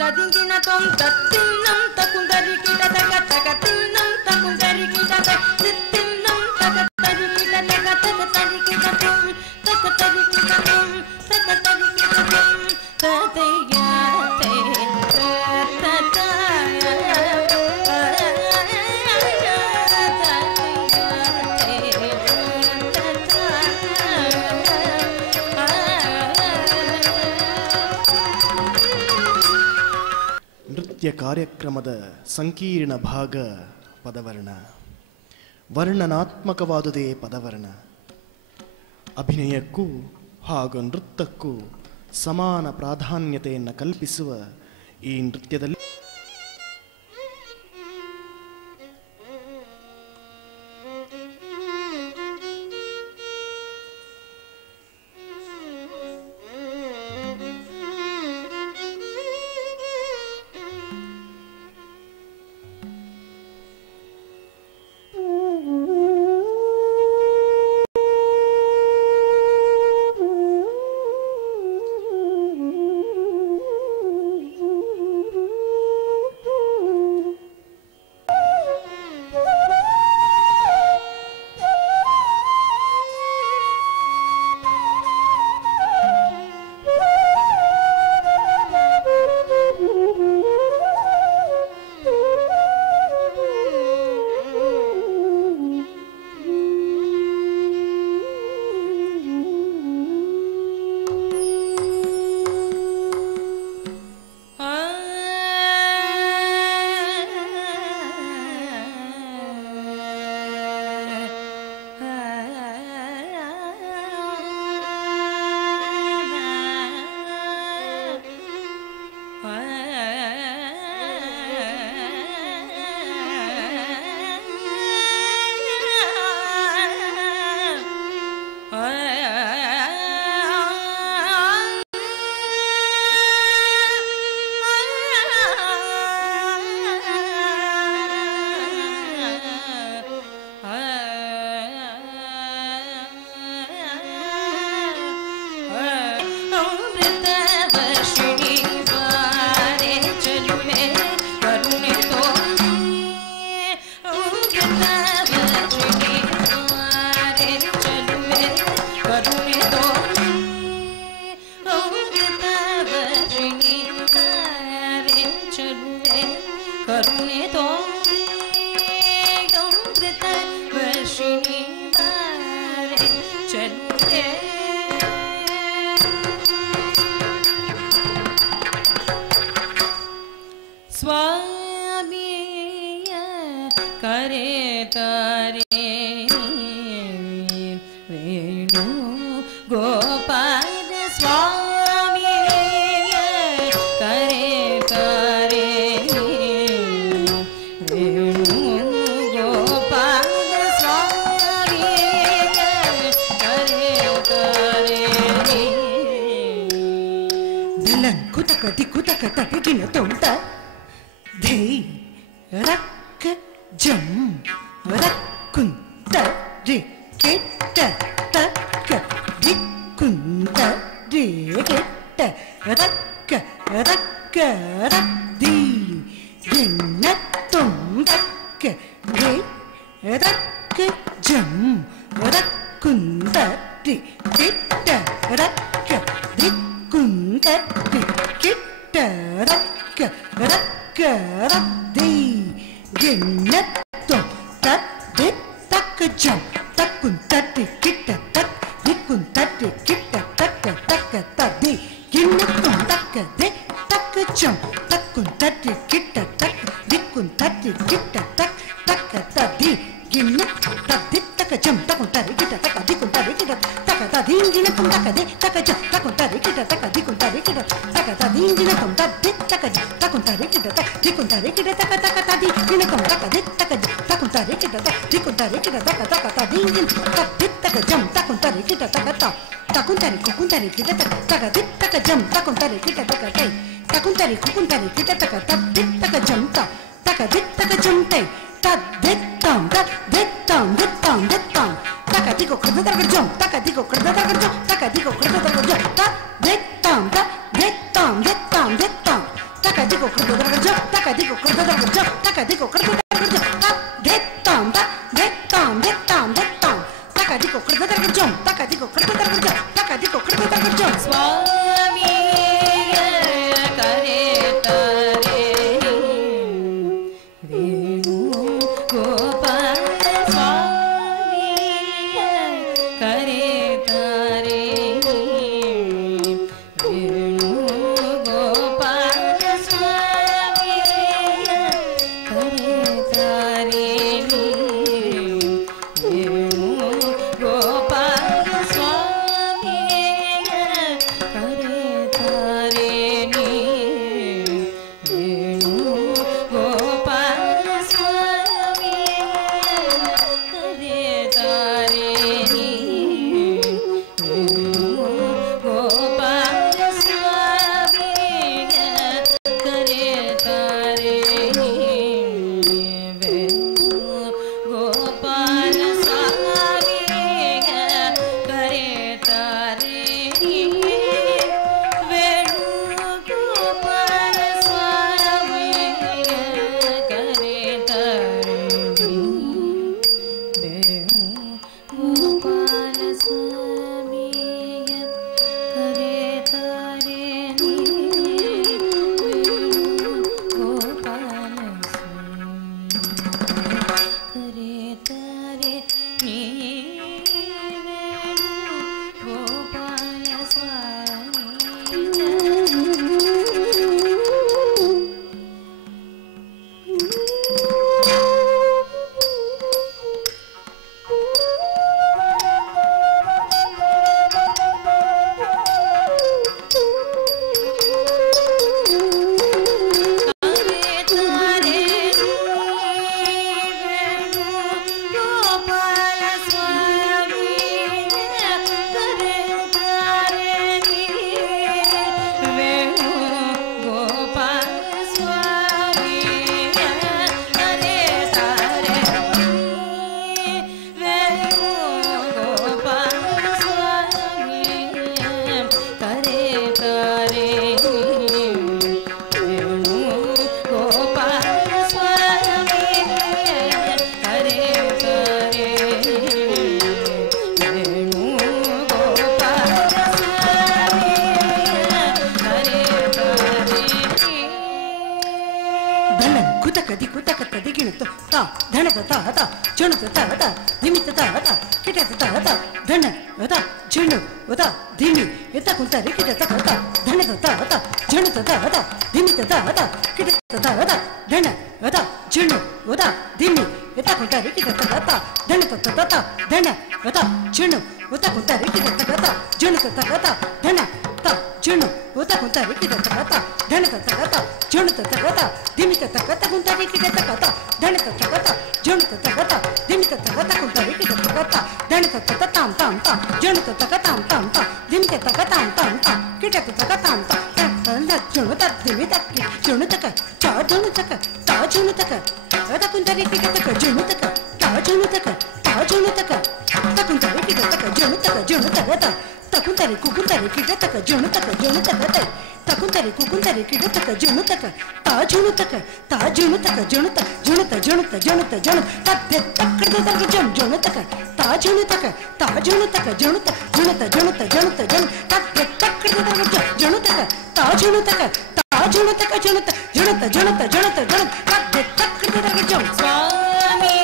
ತದಿಂಗಿನತೊಂ ತತ್ತಿನ್ನಂ ತಕುಂದರಿ ಕಿಟ ತಕ ತಕ ತಿನ್ನಂ ತಕುಂದರಿ ಕಿಟ ತಕ ತಿನ್ನಂ ತಕ ತರಿ ಕಿಟ ತಕ ತಕ ತರಿ ಕಿಟ ತೊಂ ತಕ ತರಿ ಕಿಟ ತೊಂ ತಕ ತರಿ ಕಿಟ ತೊಂ ತತಯಾತೆ ನೃತ್ಯ ಕಾರ್ಯಕ್ರಮದ ಸಂಕೀರ್ಣ ಭಾಗ ಪದವರ್ಣ. ವರ್ಣನಾತ್ಮಕವಾದುದೇ ಪದವರ್ಣ. ಅಭಿನಯಕ್ಕೂ ಹಾಗೂ ನೃತ್ಯಕ್ಕೂ ಸಮಾನ ಪ್ರಾಧಾನ್ಯತೆಯನ್ನು ಕಲ್ಪಿಸುವ ಈ ನೃತ್ಯದಲ್ಲಿ ದಿ ಗಿಣ್ಣ ತುಂಡಕ್ಕ ಗೆ ರಕ್ಕ ಜಂ ರಕ್ಕುಂದಟ್ಟಿ ಕಿಟ್ಟ ರಕ್ಕ ದಿಕ್ಕುಂದಟ್ಟಿ ಕಿಟ್ಟ ರಕ್ಕ ರಕ್ಕ ರದ್ದಿ ಗಿಣ್ಣ ತದ್ದಿ ತಕ್ಕ ಜಂ ತಕ್ಕುಂತಟ್ಟಿ ಕಿಟ್ಟ ತಕ್ ದಿಕ್ಕುಂತಟ್ಟಿ ಕಿಟ್ಟ ತಕ್ಕ ತಕ್ಕ ತದ್ದಿ ಗಿಣ್ಣ ತಕ್ಕ ದೆ ತಕ್ಕ ಜಂ ತಕ್ಕುಂತಟ್ಟಿ ಕಿಟ್ಟ ತಕ್ ದಿಕ್ಕುಂತಟ್ಟಿ ಕಿಟ್ಟ ತಕ್ ತಕ್ಕ ತದ್ದಿ ಗಿಣ್ಣ ತದ್ದಿ ತಕ್ಕ ಜಂ ತಕ್ಕುಂತರಿ ಕಿಟ್ಟ ತಕ್ಕ ದಿಕ್ಕುಂತರಿ ಕಿಟ್ಟ ತಕ್ಕ ತದ್ದಿ ಗಿಣ್ಣ ತಕ್ಕ ದೆ ತಕ್ಕ ಜಂ ತಕ್ಕುಂತರಿ ಕಿಟ್ಟ ತಕ್ಕ ದಿಕ್ಕುಂತರಿ ಕಿಟ್ಟ ತಕ್ಕ ತದ್ದಿ ಗಿಣ್ಣ ತದ್ದಿ ತಕ್ಕ ಜಂ ತಕ್ಕುಂತರಿ ಕಿಟ್ಟ ತಕ್ಕ ದಿಕ್ಕುಂತರಿ ಕಿಟ್ಟ ತಕ್ಕ ತಕ್ಕ ತದ್ದಿ ಗಿಣ್ಣ ತಕ್ಕ ದೆ ತಕ್ಕ ಜಂ ತಕ್ಕುಂತರಿ ಕಿಟ್ಟ ತಕ್ಕ ದಿಕ್ಕುಂತರಿ ಕಿಟ್ಟ ತಕ್ಕ ತಕ್ಕ ತದ್ದಿ ಗಿಣ್ಣ ತದ್ದಿ ತಕ್ಕ ಜಂ ತಕ್ಕುಂತರಿ ಕಿಟ್ಟ ತಕ್ಕ ತಕ್ಕುಂತರಿ ಕುಕುಂತರಿ ಕಿಟ್ಟ ತಕ್ಕ ತಕ್ಕ ದಿ ತಕ್ಕ ಜಂ ತಕ್ಕುಂತರಿ ಕಿಟ್ಟ ತಕ್ಕ ತೈ ತಕ್ಕುಂತರಿ ಕುಕುಂತರಿ ಕಿಟ್ಟ ತಕ್ಕ ತದ್ದಿ ತಕ್ಕ ಜಂ ತಕ್ಕ ದಿ ತಕ್ಕ ಜಂ ತೈ ತದ್ದಿತ್ತಾಂ ತದ್ದಿತ್ತಾಂ ದಿತ್ತಾಂ ದಿತ್ತಾಂ ತಕ್ಕ ದಿಗೋ ಕೃತದರ್ಗ ಜಂ ತಕ್ಕ ದಿಗೋ ಕೃತದರ್ಗ ಜಂ ತಕ್ಕ ದಿಗೋ ಕೃತದರ್ಗ ಜಂ ತದ್ದಿತ್ತಾಂ ತದ್ದಿತ್ತಾಂ ದಿತ್ತಾಂ ದಿತ್ತಾಂ ತಕ್ಕ ದಿಗೋ ಕೃತದರ್ಗ ಜಂ ತಕ್ಕ ದಿಗೋ ಕೃತದರ್ಗ ಜಂ ತಕ್ಕ ದಿಗೋ ಕೃತದರ್ಗ ಜಂ ತದ್ದಿತ್ತಾಂ ತದ್ದಿತ್ತಾಂ ದಿತ್ತಾಂ ದಿತ್ತಾಂ ತಕ್ಕ ದಿಗೋ ಕೃತದರ್ಗ ಜಂ ತಕ್ಕ ದಿಗೋ ಕೃತದರ್ಗ ಜಂ ತಕ್ಕ ದಿಗೋ ಕೃತದರ್ಗ ಜಂ ಸ್ವಾಮಿ ಕರೆತಾರೆ ವೇಣು ಗೋಪಾಲ ಸ್ವಾಮಿ ಕರೆತಾರೆ ವೇಣು ಗೋಪಾಲ ಸ್ವಾಮಿ ಕರೆತಾರೆ ವೇಣು ಗೋಪಾಲ ಸ್ವಾಮಿ ಕರೆತಾರೆ ವೇಣು ಗೋಪಾಲ ಸ್ವಾಮಿ ಕರೆತಾರೆ ವೇಣು ಗೋಪಾಲ ಸ್ವಾಮಿ ಕರೆತಾರೆ ವೇಣು ಗೋಪಾಲ ಸ್ವಾಮಿ ಕರೆತಾರೆ ವೇಣು ಗೋಪಾಲ ಸ್ವಾಮಿ ಕರೆತಾರೆ ವೇಣು ಗೋಪಾಲ ಸ್ವಾಮಿ ಕರೆತಾರೆ ವೇಣು ಗೋಪಾಲ ಕರೆತಾರೆ ಗೋಪಾಲ ಸ್ವಾಮಿ ತಕುಂತರಿ ಕುಕುಂತರಿ ಕಿಟತಕ ಜುಣುತಕ ಜುಣುತಕ ತೈ ತಕುಂತರಿ ಕುಕುಂತರಿ ಕಿಟತಕ ಜುಣುತಕ ತಾ ಜುಣುತಕ ಜುಣುತ ಜುಣುತ ಜುಣುತ ಜುಣುತ ಜುಣು ತತ್ತೆ ತಕ್ಕಡದ ಜುಣ್ ಜುಣುತಕ ತಾ ಜುಣುತಕ ಜುಣುತ ಜುಣುತ ಜುಣುತ ಜುಣುತ ಜುಣು ತತ್ತೆ ತಕ್ಕಡದ ಜುಣುತಕ ತಾ ಜುಣುತಕ ಜುಣುತಕ ಜುಣುತ ಜುಣುತ ಜುಣುತ ಜುಣುತ ಜುಣು ತತ್ತೆ ತಕ್ಕಡದ ಜುಣ್ ಸ್ವಾಮಿ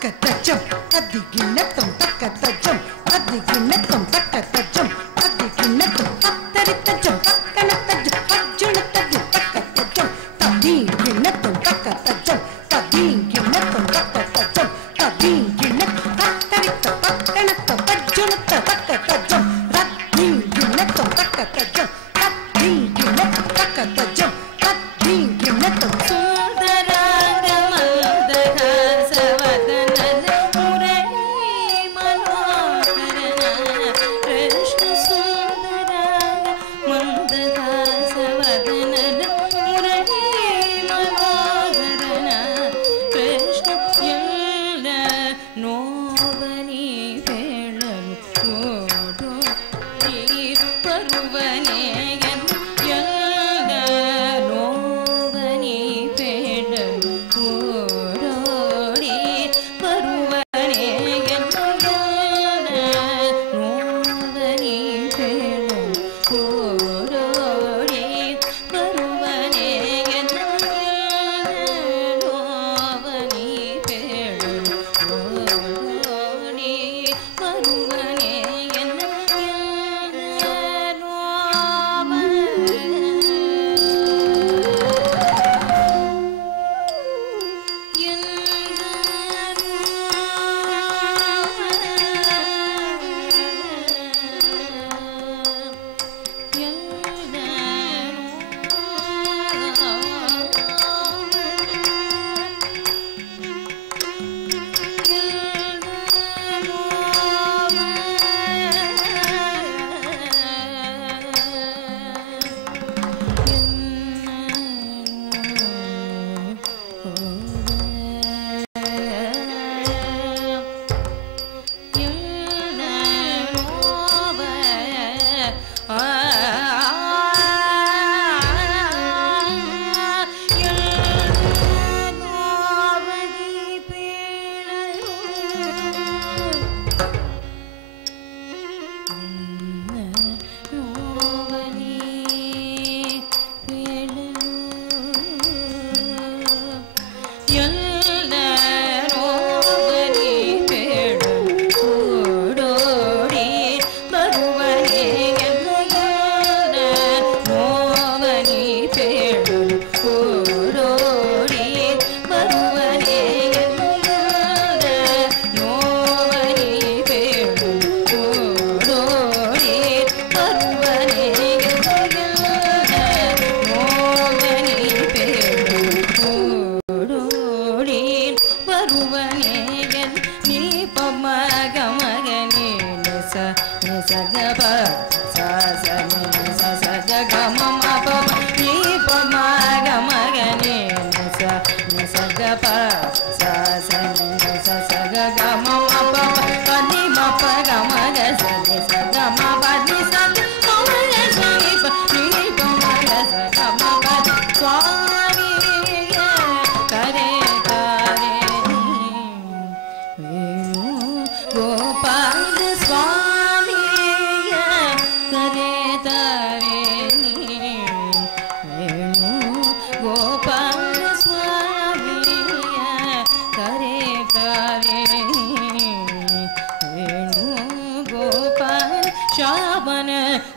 ತಕ್ಕತಜಂ ತದ್ದಿಗಿಣ್ಣತ್ತಂ ತಕ್ಕತಜಂ ತದ್ದಿಗಿಣ್ಣತ್ತಂ ತಕ್ಕತಜಂ ತದ್ದಿಗಿಣ್ಣತ್ತಂ ತತ್ತರಿತಜಂ ತಕ್ಕಣತಜಂ ಅಜ್ಜುಣತಜಂ ತಕ್ಕತಜಂ ತದ್ದಿಗಿಣ್ಣತ್ತಂ ತಕ್ಕತಜಂ ತದ್ದಿಗಿಣ್ಣತ್ತಂ ತಕ್ಕತಜಂ ತದ್ದಿಗಿಣ್ಣತ್ತಂ ತತ್ತರಿತ ತಕ್ಕಣತ ಅಜ್ಜುಣತ ತಕ್ಕತಜಂ ತದ್ದಿಗಿಣ್ಣತ್ತಂ ತಕ್ಕತಜಂ ತದ್ದಿಗಿಣ್ಣತ್ತಂ ತಕ್ಕತಜಂ ತದ್ದಿಗಿಣ್ಣತ್ತಂ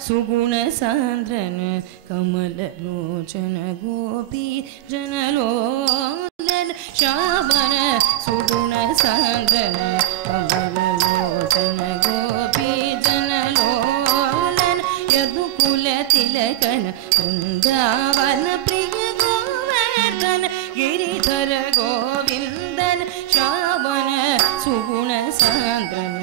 सुगुण सांद्रन कमल लोचन गोपी जनलोलन श्रावण सुगुण सांद्रन कमल लोचन गोपी जनलोलन यदुकुल तिलकन वृंदावन प्रिय गोवर्धन गिरिधर गोविंदन श्रावण सुगुण सांद्रन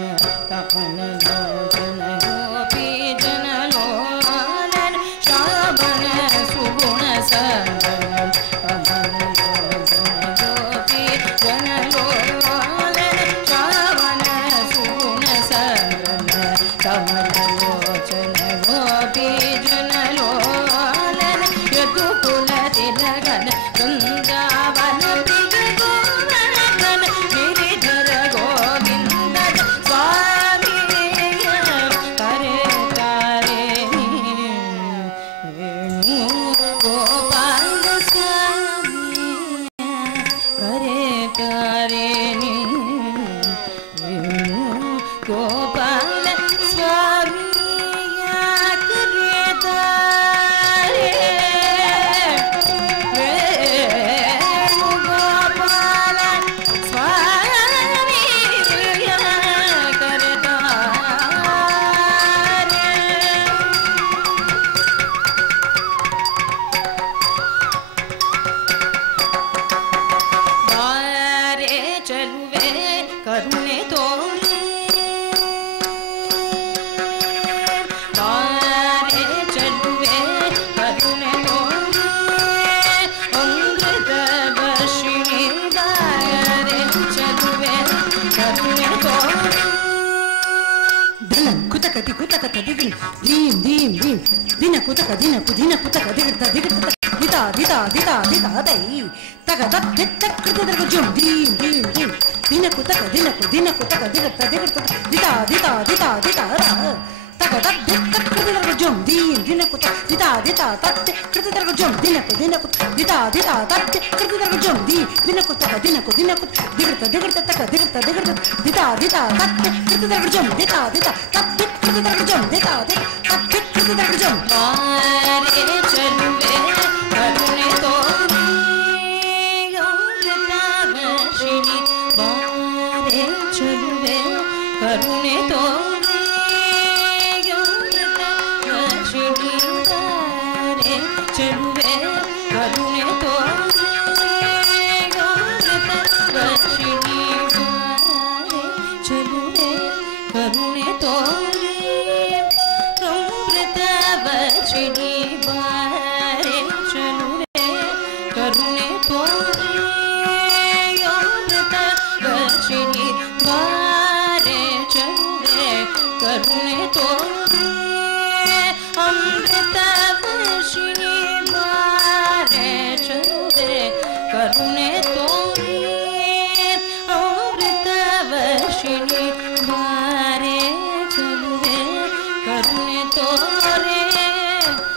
कमल लोचन गोपी जनलोलन श्रावण सुगुण सांद्रन कमल लोचन गोपी जनलोलन श्रावण सुगुण सांद्रन कमल लोचन गोपी जनलोलन यदुकुल तिलकन वृंदावन प्रिय गोवर्धन गिरिधर गोविंदन स्वामी ಕರುಣೆ ತೋರಿ ಬಾರೆ ಚೆಲುವೆ ಕರುಣೆ ತೋರಿ ಅಮೃತ ವರ್ಷಿಣಿ ಬಾರೆ ಚೆಲುವೆ ಕರುಣೆ ತೋರಿ ಕುತಕ ಕುತಕ ದಿಗಿಲ್ ದೀಂ ದೀಂ ದೀಂ ದಿನ ಕುತಕ ದಿನ ಕುತಕ ದಿಗಿರ್ತ ದಿಗಿರ್ತ ದಿತಾ ದಿತಾ ದಿತಾ ದಿತಾ ದೈ ತಗ ದತ್ತೆ ತಕ್ಕದರ್ಗ ಜುಂ ದೀಂ ದೀಂ ದೀಂ ದಿನ ಕುತಕ ದಿಗಿರ್ತ ದಿಗಿರ್ತ ದಿತಾ ದಿತಾ ದಿತಾ ದಿತಾ ತಗ ದತ್ತೆ ತಕ್ಕದರ್ಗ ಜುಂ ದೀಂ ದಿನ ಕುತ ದಿತಾ ದಿತಾ ತತ್ತೆ ಕೃತದರ್ಗ ಜುಂ ದಿನ ಕುತ ದಿತಾ ದಿತಾ ತತ್ತೆ ಕೃತದರ್ಗ ಜುಂ ದಿನ ಕುತಕ ದಿಗಿರ್ತ ತಕ ದಿಗಿರ್ತ ದಿತಾ ದಿತಾ ತತ್ತೆ ಕೃತದರ್ಗ ಜುಂ ದಿತಾ ದಿತಾ ತತ್ತೆ ಕೃತದರ್ಗ ಜುಂ ದಿತಾ ದಿತಾ ತತ್ತೆ ಕೃತದರ್ಗ ಜುಂ ಬಾರೆ ಚೆಲುವೆ ಕರುಣೆ ತೋರಿ ಅಮೃತ ವರ್ಷಿಣಿ ಬಾರೆ ಚೆಲುವೆ ಕರುಣೆ ತೋರಿ ಅಮೃತ ವರ್ಷಿಣಿ ಬಾರೆ ಚೆಲುವೆ ಕರುಣೆ ತೋರಿ ಅಮೃತ ವರ್ಷಿಣಿ ಬಾರೆ ಚೆಲುವೆ ಕರುಣೆ ತೋರಿ ಅಮೃತ ವರ್ಷಿಣಿ ಬಾರೆ ಚೆಲುವೆ ಕರುಣೆ ತೋರಿ ಅಮೃತ ವರ್ಷಿಣಿ ಬಾರೆ ಚೆಲುವೆ ಕರುಣೆ ತೋರಿ ಅಮೃತ ವರ್ಷಿಣಿ ಬಾರೆ ಚೆಲುವೆ ಕರುಣೆ ತೋರಿ ಅಮೃತ ವರ್ಷಿಣಿ ಬಾರೆ ಚೆಲುವೆ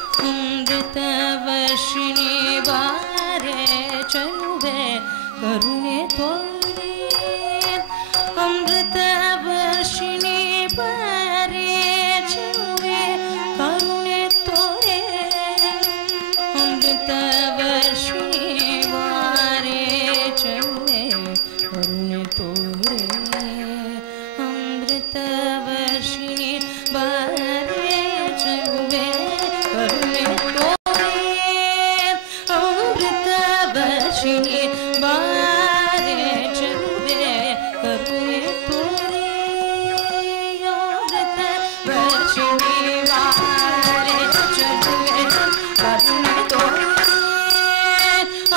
ಕರುಣೆ ತೋರೆ ಅಮೃತ ವರ್ಷಿಣಿ ಬಾರೆ ಚೆಲುವೆ ಕರುಣೆ ತೋರೆ ಅಮೃತ ವರ್ಷಿಣಿ ಬಾರೆ ಚೆಲುವೆ ಕರುಣೆ ತೋರೆ ಅಮೃತ ವರ್ಷಿಣಿ ಬಾರೆ ಚೆಲುವೆ ಕರುಣೆ ತೋರೆ ಅಮೃತ ವರ್ಷಿಣಿ ಬಾರೆ ಚೆಲುವೆ ಕರುಣೆ ತೋರೆ ಅಮೃತ ವರ್ಷಿಣಿ ಬಾರೆ ಚೆಲುವೆ ಕರುಣೆ ತೋರೆ ಅಮೃತ ವರ್ಷಿಣಿ ಬಾರೆ ಚೆಲುವೆ ಕರುಣೆ ತೋರೆ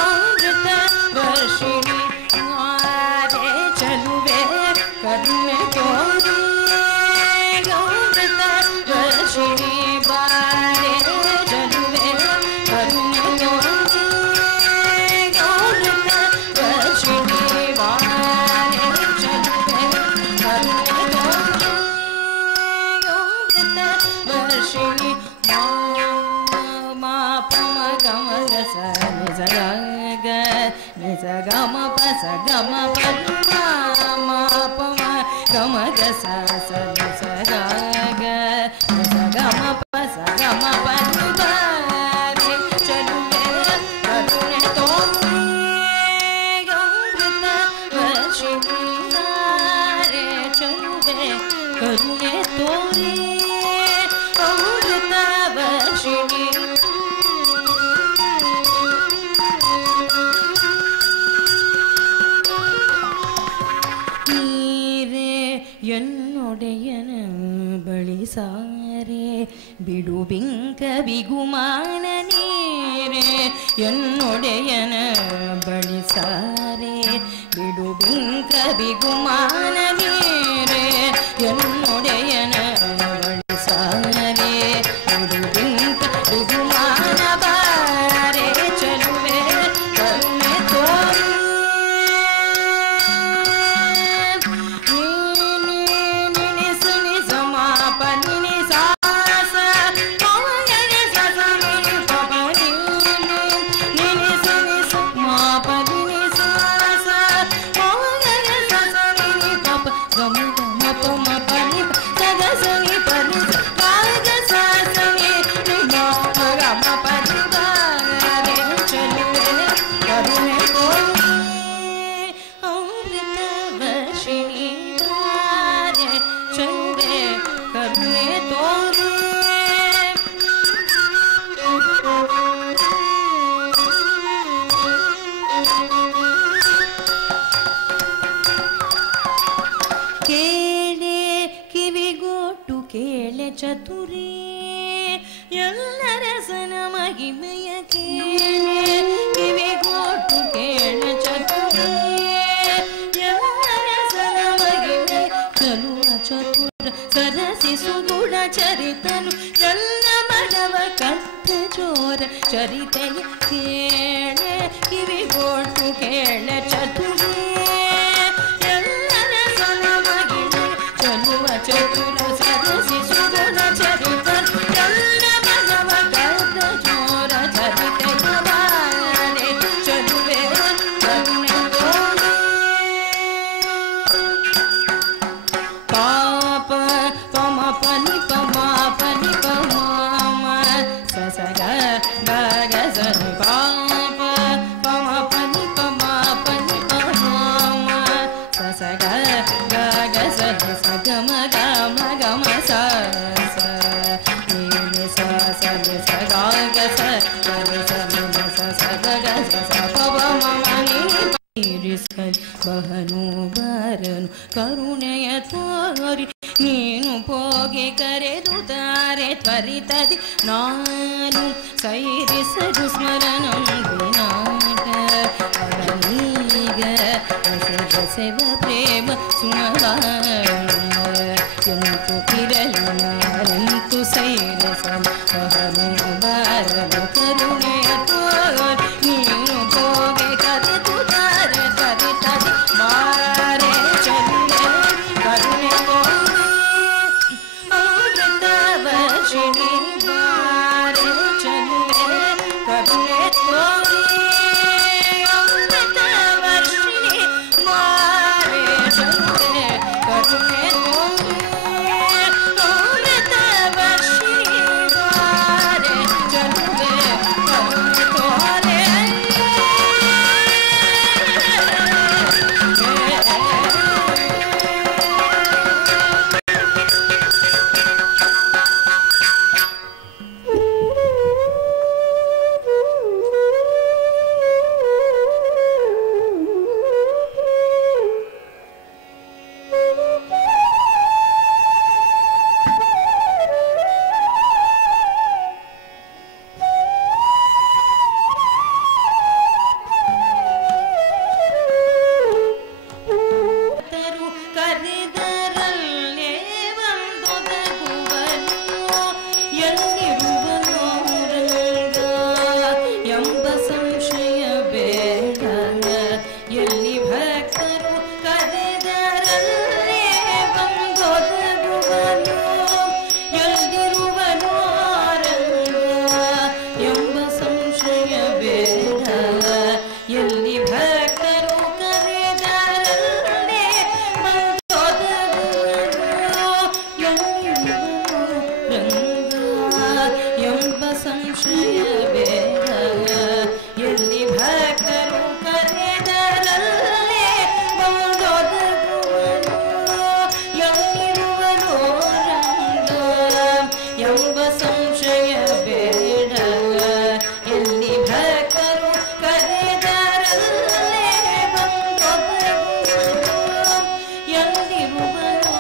ಅಮೃತ ವರ್ಷಿಣಿ ಬಾರೆ ಚೆಲುವೆ ಕರುಣೆ ತೋರೆ ಅಮೃತ ವರ್ಷಿಣಿ ಬಾರೆ ಚೆಲುವೆ ಕರುಣೆ ತೋರೆ ಅಮೃತ ವರ್ಷಿಣಿ ಬಾರೆ ಚೆಲುವೆ ಕರುಣೆ ತೋರೆ ಅಮೃತ ವರ್ಷಿಣಿ ಮಾ ಪಮ ಗಮ ರಸ ನಿಜ ಗ ನಿಜ ಗಮ ಪಸ ಗಮ ಪಮ ಮಾ ಪಮ ಗಮ ಗಸ ಸ ನಿಜ ಗ ನಿಜ ಗಮ ಪಸ ಗಮ ಪಮ ಬಾರೆ ಚೆಲುವೆ ಕರುಣೆ ತೋರೆ ಅಮೃತ ವರ್ಷಿಣಿ ಬಾರೆ ಚೆಲುವೆ ಕರುಣೆ ತೋರೆ ಅಮೃತ ವರ್ಷಿಣಿ ನೀರೇ ಎನ್ನೊಡೆಯನ ಬಳಿ ಸಾರೆ ಬಿಡು ಬಿಂಕ ಬಿಗುಮಾನ ನೀರೇ ಎನ್ನೊಡೆಯನ ಬಳಿ ಸಾರೆ ಬಿಡು ಬಿಂಕ ಬಿಗುಮಾನ ನೀರೇ ಎನ್ನೊಡೆಯನ ಬಳಿ ಸಾರೆ ಬಿಡು ಬಿಂಕ ಬಿಗುಮಾನ ಬಾರೆ ಚೆಲುವೆ ಕರುಣೆ ತೋರಿ ಕೇಳೆ ಕಿವಿಗೊಟ್ಟು ಕೇಳೆ ಚತುರೇ ಎಲ್ಲರ ಸನ ಮಹಿಮೆಯ ಕೇಳೆ ಕಿವಿಗೊಟ್ಟು ಕೇಳೆ ಚತುರೇ ಎಲ್ಲರ ಸನ ಮಹಿಮೆ ಚಲುವ ಚತುರ ಸರಸಿಸು ಗುಣ ಚರಿತನು ಎಲ್ಲ ಮನವ ಕತ್ತ ಚೋರ ಚರಿತೆಯ ಕೇಳೆ ಕಿವಿಗೊಟ್ಟು ಕೇಳೆ ಚತುರೇ ಎಲ್ಲರ ಸನ ಮಹಿಮೆ ಚಲುವ ಚತುರ ಸರಸಿಸು ಗುಣ ಚರಿತನು ಎಲ್ಲ ಮನವ ಕತ್ತ ಚೋರ ಚರಿತೆಯ ಬಾರೆ ಚಲುವೆ ಪಾಪ ಪಮ ಪನಿ ಪಮ ಪನಿ ಪಮ ಸ ಗ ಗ ಗ ಸ ಪಾಪ ಪಮ ಪನಿ ಪಮ ಪನಿ ಪಮ ಸ ಗ ಗ ಗ ಸ ಗ ಮ ಗ ಮ ಗ ಮ ಸ ಸ ನಿ ಸ ಸ ನಿ ಸ ಗ ಗ ಸ ನಿ ಸ ನಿ ಸ ಸ ಗ ಗ ಸ ಸ ಪ ಮ ಮ ನಿ ಬಹನು ಬಾರನು ಕರುಣೆಯ ತೋರಿ ನೀನು ಹೋಗಿ ಕರೆದು ತಾರೆ ತ್ವರಿತದಿ ನಾನು ಸೈರಿಸದು ಸ್ಮರಣ ವಿನಾಟ ಅವನೀಗ ಸೇವ ಪ್ರೇಮ ಸುಮವಾಣ ಎಂತು ಕಿರಲಿ ನಾನೆಂತು ಸೈರಸ ಬಹನು ಬಾರನು ಕರುಣೆಯ ತೋರಿ ನೀನು ಹೋಗಿ ಕರೆದು ತಾರೆ ತ್ವರಿತದಿ ಬಾರೆ ಚಲಿಯ ಕರುಣೆ ವರ್ಷಿಣಿ ಬಾರೆ ಚಲುವೆ ಕರುಣೆ ತೋರಿ ಅಮೃತ ವರ್ಷಿಣಿ ಬಾರೆ ಚಲುವೆ ಕರುಣೆ ತೋರಿ ಅಮೃತ ವರ್ಷಿಣಿ ಬಾರೆ ಚಲುವೆ ಕರುಣೆ ತೋರೆ ಕರೆದರಲ್ಲೇ ಒಂದೊದಗುವನು ಎಲ್ಲಿರುವನು ರಂಗ ಎಂಬ ಸಂಶಯ ಬೇಡ ಎಲ್ಲಿ ಭಕ್ತರು ಕರೆದರಲ್ಲೇ ಒಂದೊದಗುವನು ಎಲ್ಲಿರುವನು ರಂಗ ಎಂಬ ಸಂಶಯ ಬೇಡ ಎಲ್ಲಿ ಭಕ್ತರು ಕರೆದರಲ್ಲೇ ಎಂಬ ಸಂಶಯ ಬೇಡ ಎಲ್ಲಿ ಭಕ್ತರು ಕರೆದರಲ್ಲೇ ಬಂದೊದಗುವನು ಎಲ್ಲಿರುವನು ರಂಗ ಎಂಬ ಸಂಶಯ ಬೇಡ ಎಲ್ಲಿ ಭಕ್ತರು ಕರೆದರಲ್ಲೇ ಬಂದೊದಗುವನು ಎಲ್ಲಿರುವನು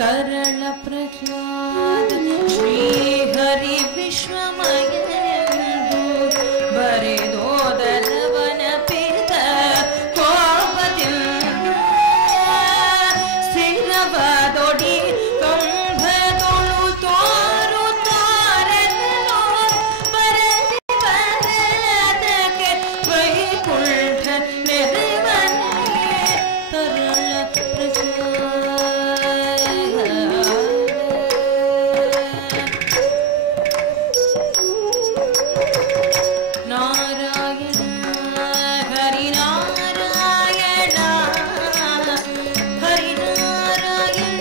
ತರಳ ಪ್ರಹ್ಲಾದ ಶ್ರೀ ಹರಿ ವಿಶ್ವಮಯನೆಂದು ಬರೆದೋದಲವನ ಪಿತ ಕೋಪದಿಂದ ಸ್ಥಿರವಾದೊಡಿ ಕಂಭದೊಳು ತೋರುತ್ತಾರೆಲ್ಲೋ ಬರದಿ ಬರದಕ್ಕೆ ವೈಕುಂಠ ನೆರವನಿಗೆ ತರಳ ನಾರಾಯಣ ಹರಿನಾರಾಯಣ ಹರಿನಾರಾಯಣ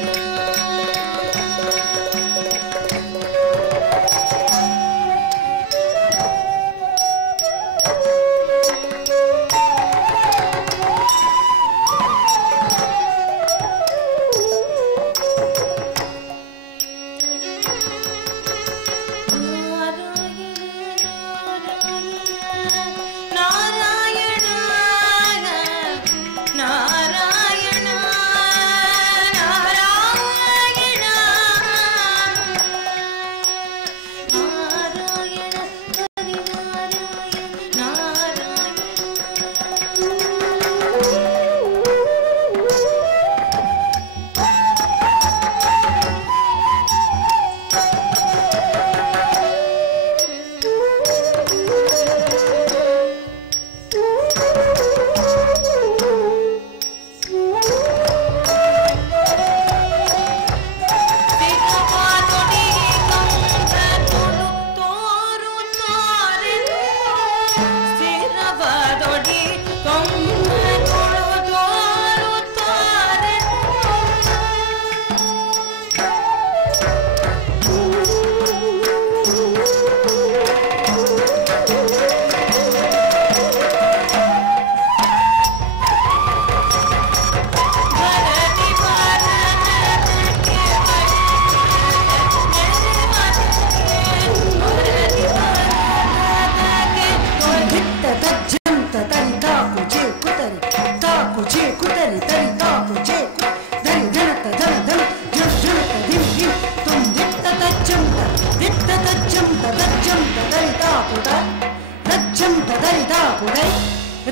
ಉದೈ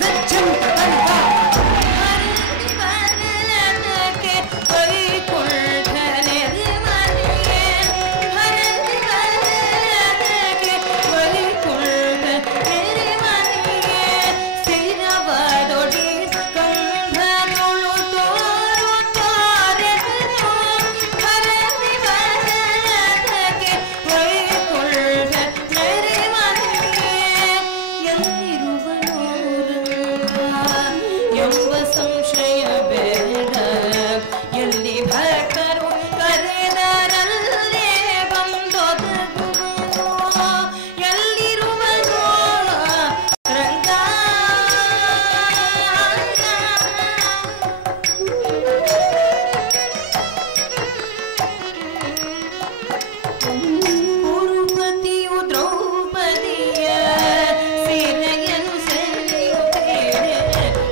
ರಜ್ಜಂ ತತಂತ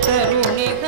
ಕರುಣಿಗ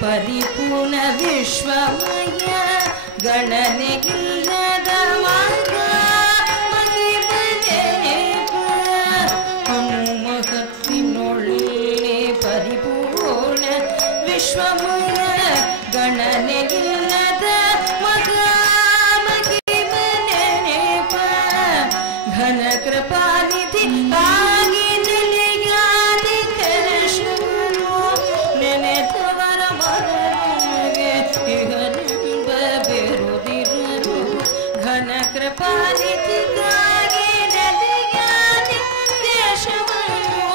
ಪರಿಪೂರ್ಣ ವಿಶ್ವಮಯ ಗಣನೆಗಿಲ್ಲದ ಮಗ ಹನುಮಕತ್ತಿನೊಳ್ಳೆ ಪರಿಪೂರ್ಣ ವಿಶ್ವಮಯ ಗಣನೆಗಿಲ್ಲದ ಮಗ ಮಗಿಮನೆಪ ಘನ ಕೃಪಾನಿಧಿ ಆಗಿ ನೆಲೆಯಾದಿ ಕರಶನು ನೆನೆತವರ ಮಗನಿಗೆ ಇಹನೆಂಬ ಬೆರುದಿರಲು ಘನ ಕೃಪಾನಿಧಿಗಾಗಿ ನೆಲೆಯಾದಿ ದೇಶವನ್ನು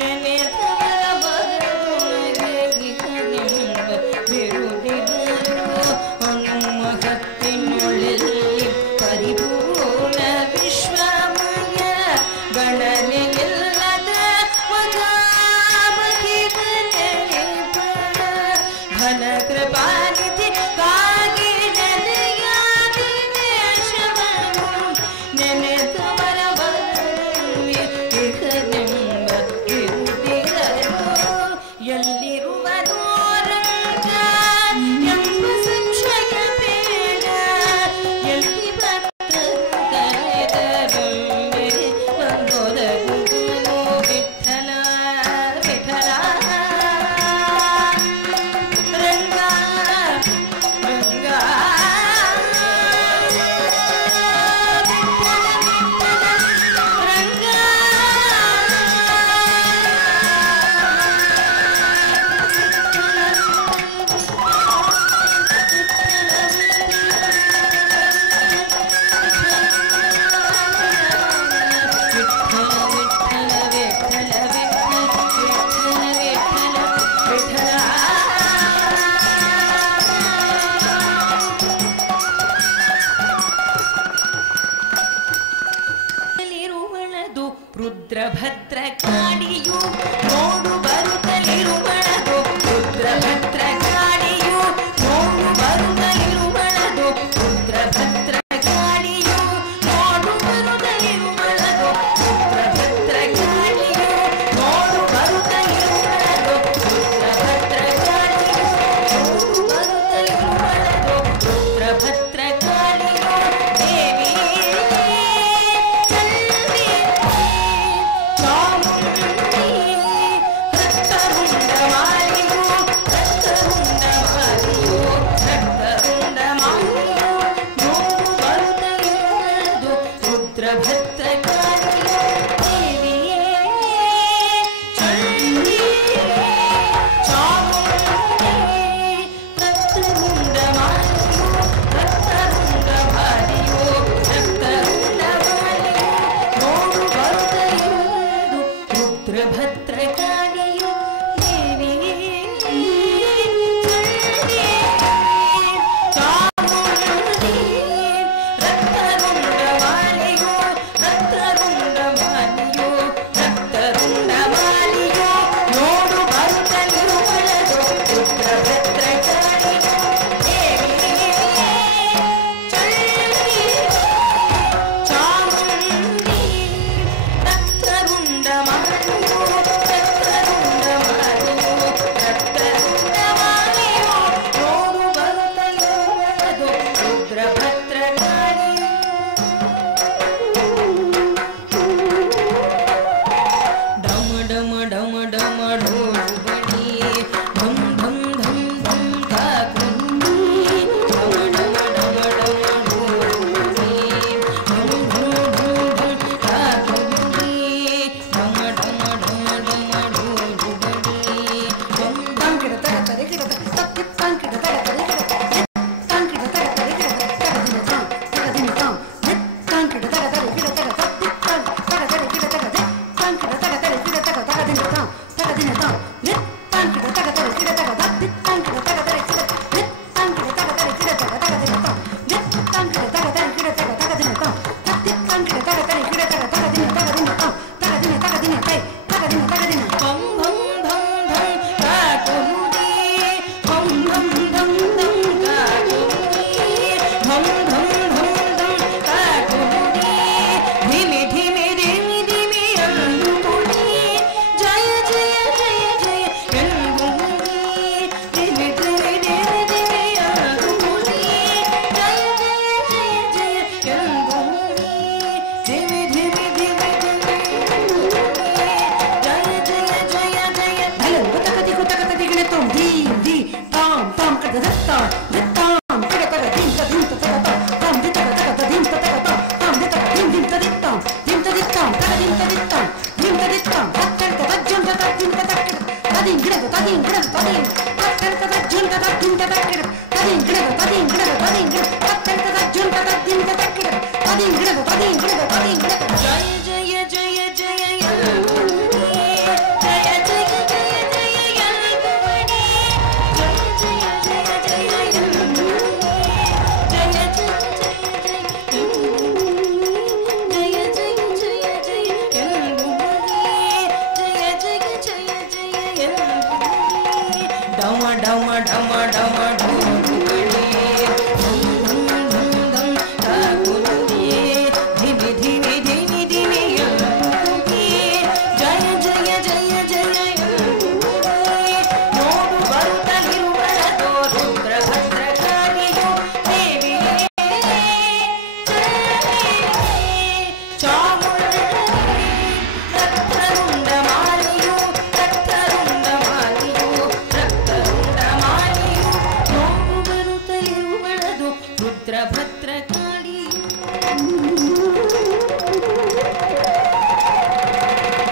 ನೆನೆತವರ ಮಗನಿಗೆ ಇಹನೆಂಬ ಬೆರುದಿರಲು ಹನುಮಕತ್ತಿನೊಳಲ್ಲಿ ಪರಿಪೂರ್ಣ ವಿಶ್ವಮಯ ಗಣನೆಯಿಲ್ಲದ ಮಗ ಮಗಿಮನೆಪ ಘನ ಕೃಪಾನಿಧಿ ಗಾಗಿ ನೆಲೆಯಾದಿ ದೇಶವನ್ನು ನೆನೆತವರ ಮಗನಿಗೆ ಇಹನೆಂಬ ಇರುತ್ತಿರಲು ಎಲ್ಲಿರುವನೋ ರಂಗ ಎಂಬ ಸಂಶಯ ಬೇಡ ಎಲ್ಲಿ ಕರೆದರೊಮ್ಮೆ ಬಂದೊದಗುವನು ವಿಠಲ ವಿಠಲ ರಂಗ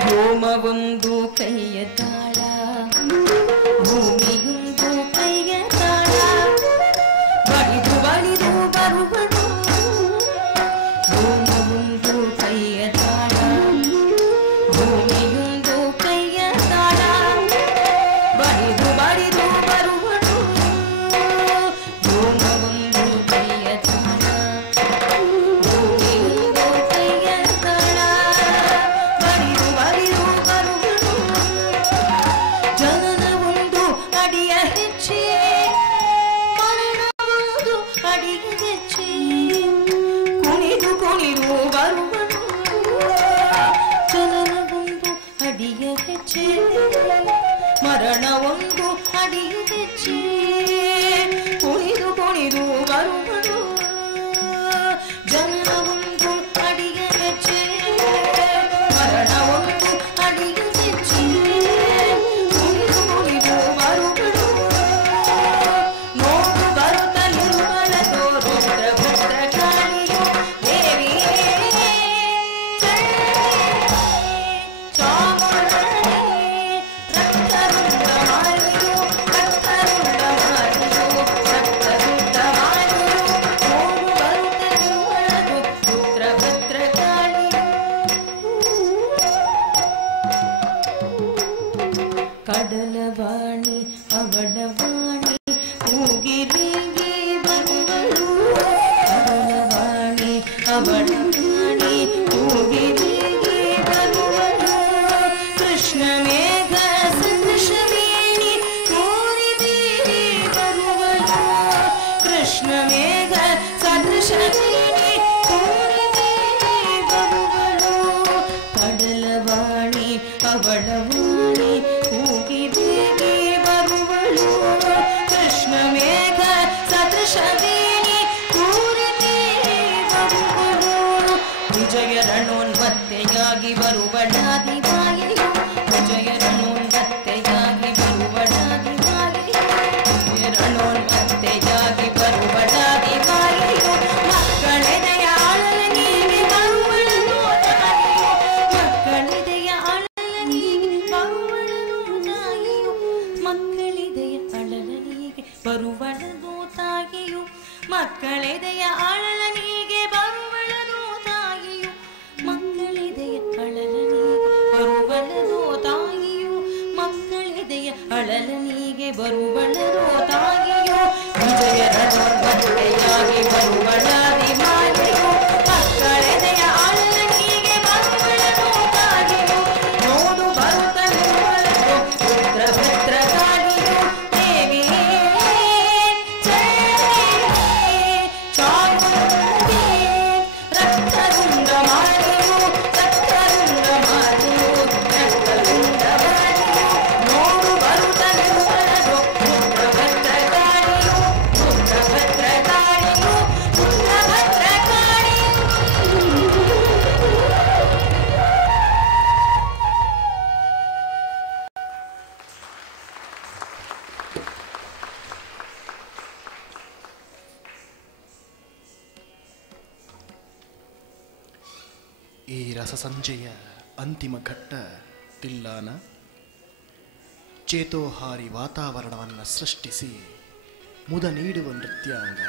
ಹೋಮವೊಂದು ಕೈಯ ತಾಳ ಭೂಮಿಯೊಂದು ಕೈಯ ತಾಳ ಬಳಿದು ಬಳಿದು ಬರುವನು ಹೋಮವೊಂದು ಕೈಯ ತಾಳ ಭೂಮಿಯೊಂದು ಕೈಯ ತಾಳ ಬಳಿದು ಬಳಿದು ಬರುವನು ಹೋಮವೊಂದು ಕೈಯ ತಾಳ ಭೂಮಿಯೊಂದು ಕೈಯ ತಾಳ ಬಳಿದು ಬಳಿದು ಬರುವನು ಜನನವೊಂದು ಅಡಿಯ ಹೆಚ್ಚೆ ಮರಣವೊಂದು ಅಡಿಯ ಹೆಚ್ಚೆ ಕುಣಿದು ಕುಣಿದು ಬರುವನು ಜನನವೊಂದು ಅಡಿಯ ಹೆಚ್ಚೆ ಮರಣವೊಂದು ಅಡಿಯ ಹೆಚ್ಚೆ ಕುಣಿದು ಕುಣಿದು ಬರುವನು ಜನನವೊಂದು ಅಡಿಯ ಹೆಚ್ಚೆ ಮರಣವೊಂದು ಅಡಿಯ ಹೆಚ್ಚೆ ಕುಣಿದು ಕುಣಿದು ಬರುವನು ನೋಡು ಬರುತ್ತಲಿರುವಳದು ರುದ್ರ ಭದ್ರ ಕಾಳಿಯು ದೇವಿಯೇ ಚಾಮುಂಡನೇ ರಕ್ತರುಂಡ ಮಾರಿಯು ರಕ್ತರುಂಡ ಮಾರಿಯು ರಕ್ತರುಂಡ ಮಾರಿಯು ನೋಡು ಬರುತ್ತಲಿರುವಳದು ರುದ್ರ ಭದ್ರ ಕಾಳಿಯು ಕಡಲವಾಣಿ ಅವಳವಾಣಿ ಕೂಗಿರಿಗೆ ಬರುವಳು ಕಡಲವಾಣಿ ಅವಳವಾಣಿ ಕೂಗಿರಿಗೆ ಬರುವಳು ಕೃಷ್ಣ ಮೇಘ ಸದೃಶವೇಣಿ ಕೋರಿದೀರಿ ಬರುವಳು ಕೃಷ್ಣ ಮೇಘ ಸದೃಶವೇಣಿ ಕೋರಿದೀರಿ ಬರುವಳು ಕಡಲವಾಣಿ ಅವಳವಾಣಿ ಕೂಗಿರಿಗೆ ಬರುವಳು ಕೃಷ್ಣ ಮೇಘ ಸದೃಶವೇಣಿ ಕೂರಿದೀರಿ ಬರುವಳು ವಿಜಯ ರಣೋನ್ಮತ್ತೆಯಾಗಿ ಬರುವಳಾದಿ ಮಾಯೆಯು ವಿಜಯ ರಣೋನ್ಮತ್ತೆಯಾಗಿ ಬರುವಳಾದಿ ಮಾಯೆಯು ವಿಜಯ ರಣೋನ್ಮತ್ತೆಯಾಗಿ ಬರುವಳಾದಿ ಮಾಯೆಯು ಮಕ್ಕಳೆದೆಯ ಆಳಲ ನೀಗೆ ಬರುವಳನು ತಾಯಿಯು ಮಕ್ಕಳೆದೆಯ ಆಳಲ ನೀಗೆ ಬರುವಳನು ತಾಯಿಯು ಮಕ್ಕಳೆದೆಯ ಅಳಲನಿಗೆ ಬರುವಳನು ತಾಯಿಯು ಮಕ್ಕಳೆದೆಯ ಅಳಲನಿಗೆ ಬರುವಳನು ತಾಯಿಯು ಮಕ್ಕಳೆದೆಯ ಅಳಲನಿಗೆ ಬರುವಳನು ತಾಯಿಯು ಮಕ್ಕಳೆದೆಯ ಅಳಲನಿಗೆ ಬರುವಳನು ತಾಯಿಯು ವಿಜಯ ರಣೋನ್ಮತ್ತೆಯಾಗಿ ಬರುವಳಾದಿ ಮಾಯೆಯು ಮಕ್ಕಳೆದೆಯ ಅಳಲನಿಗೆ ಬರುವಳನು ತಾಯಿಯು ನೋಡು ಬರುತ್ತಲಿರುವಳದು ರುದ್ರ ಭದ್ರ ಕಾಳಿಯು ದೇವಿಯೇ ಚಾಮುಂಡಿ ರಕ್ತರುಂಡ ಮಾರಿಯು ರಕ್ತರುಂಡ ಮಾರಿಯು ರಕ್ತರುಂಡ ಮಾರಿಯು ನೋಡು ಬರುತ್ತಲಿರುವಳದು ರುದ್ರ ಭದ್ರ ಕಾಳಿಯು ರುದ್ರ ಭದ್ರ ಕಾಳಿಯು ಈ ರಸಸಂಜೆಯ ಅಂತಿಮ ಘಟ್ಟ ತಿಲ್ಲಾನ ಚೇತೋಹಾರಿ ವಾತಾವರಣವನ್ನು ಸೃಷ್ಟಿಸಿ ಮುದ ನೀಡುವ ನೃತ್ಯಾಂಗ.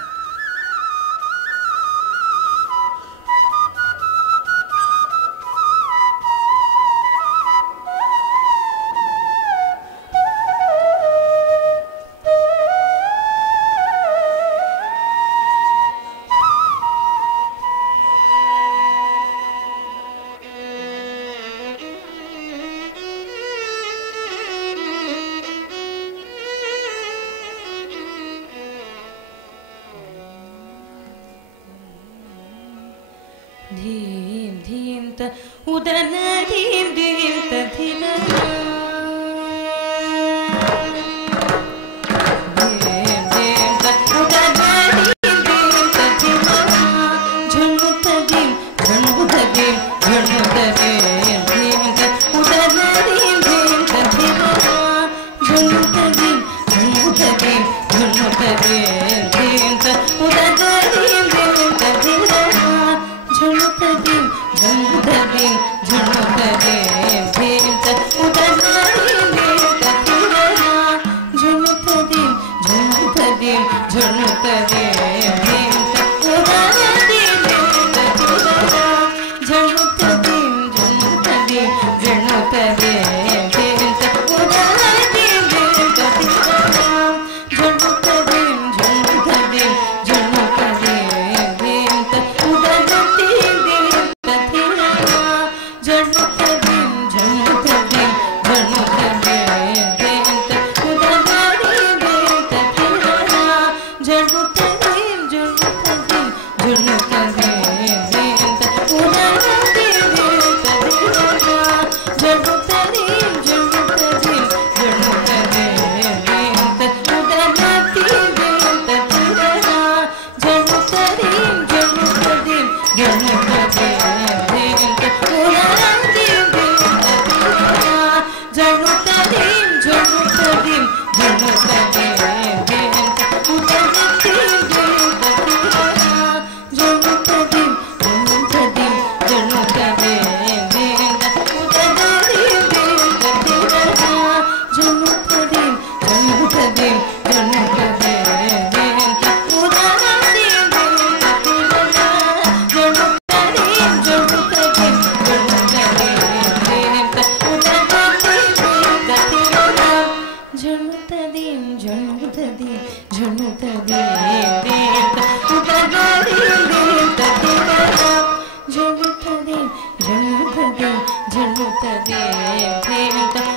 धीम धीम त उदन धीम धीम त धीम धीम त उदन धीम धीम त धीम झुनु त धीम झुनु त धीम झुनु त धीम त उदन धीम धीम त धीम झुनु त धीम झुनु त धीम झुनु त धीम त उदन धीम धीम त धीम झुनुतदीम झुनुतदीम झुनुतदीम धीम त उदनदीम धीम त धीरना झुनुतदीम झुनुतदीम झुनुतदीम धीम त उदनदीम धीम त धीरना झुनुतदीम झुनुतदीम झुनुतदीम धीम त उदनदीम धीम त धीरना झुनुतदीम झुनुतदीम झुनुतदीम धीम त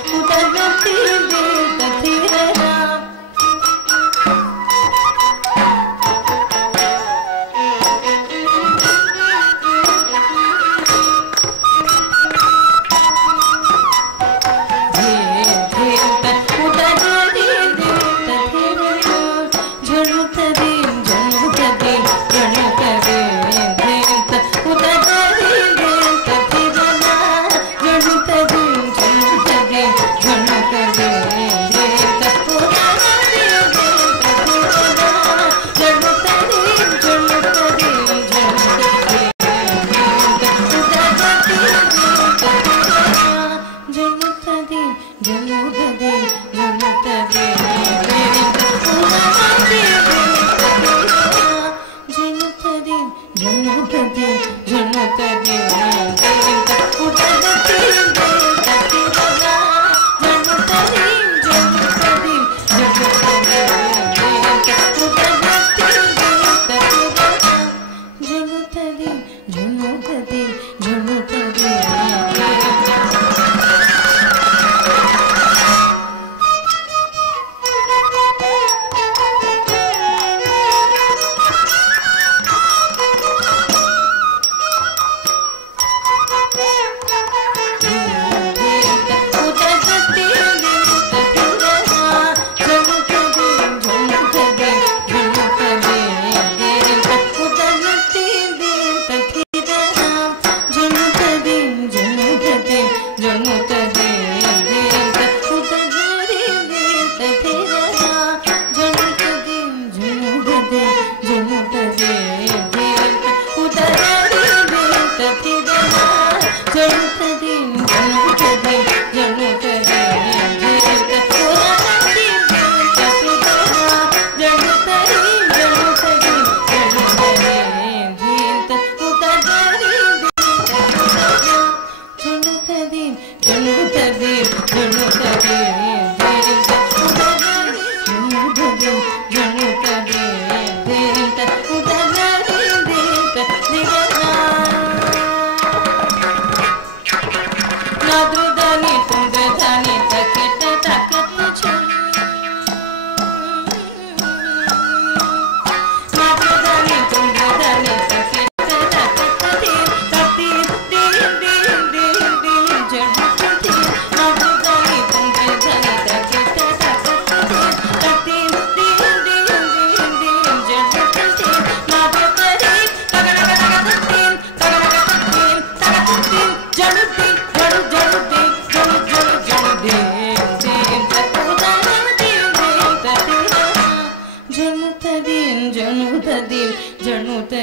ಜನುತ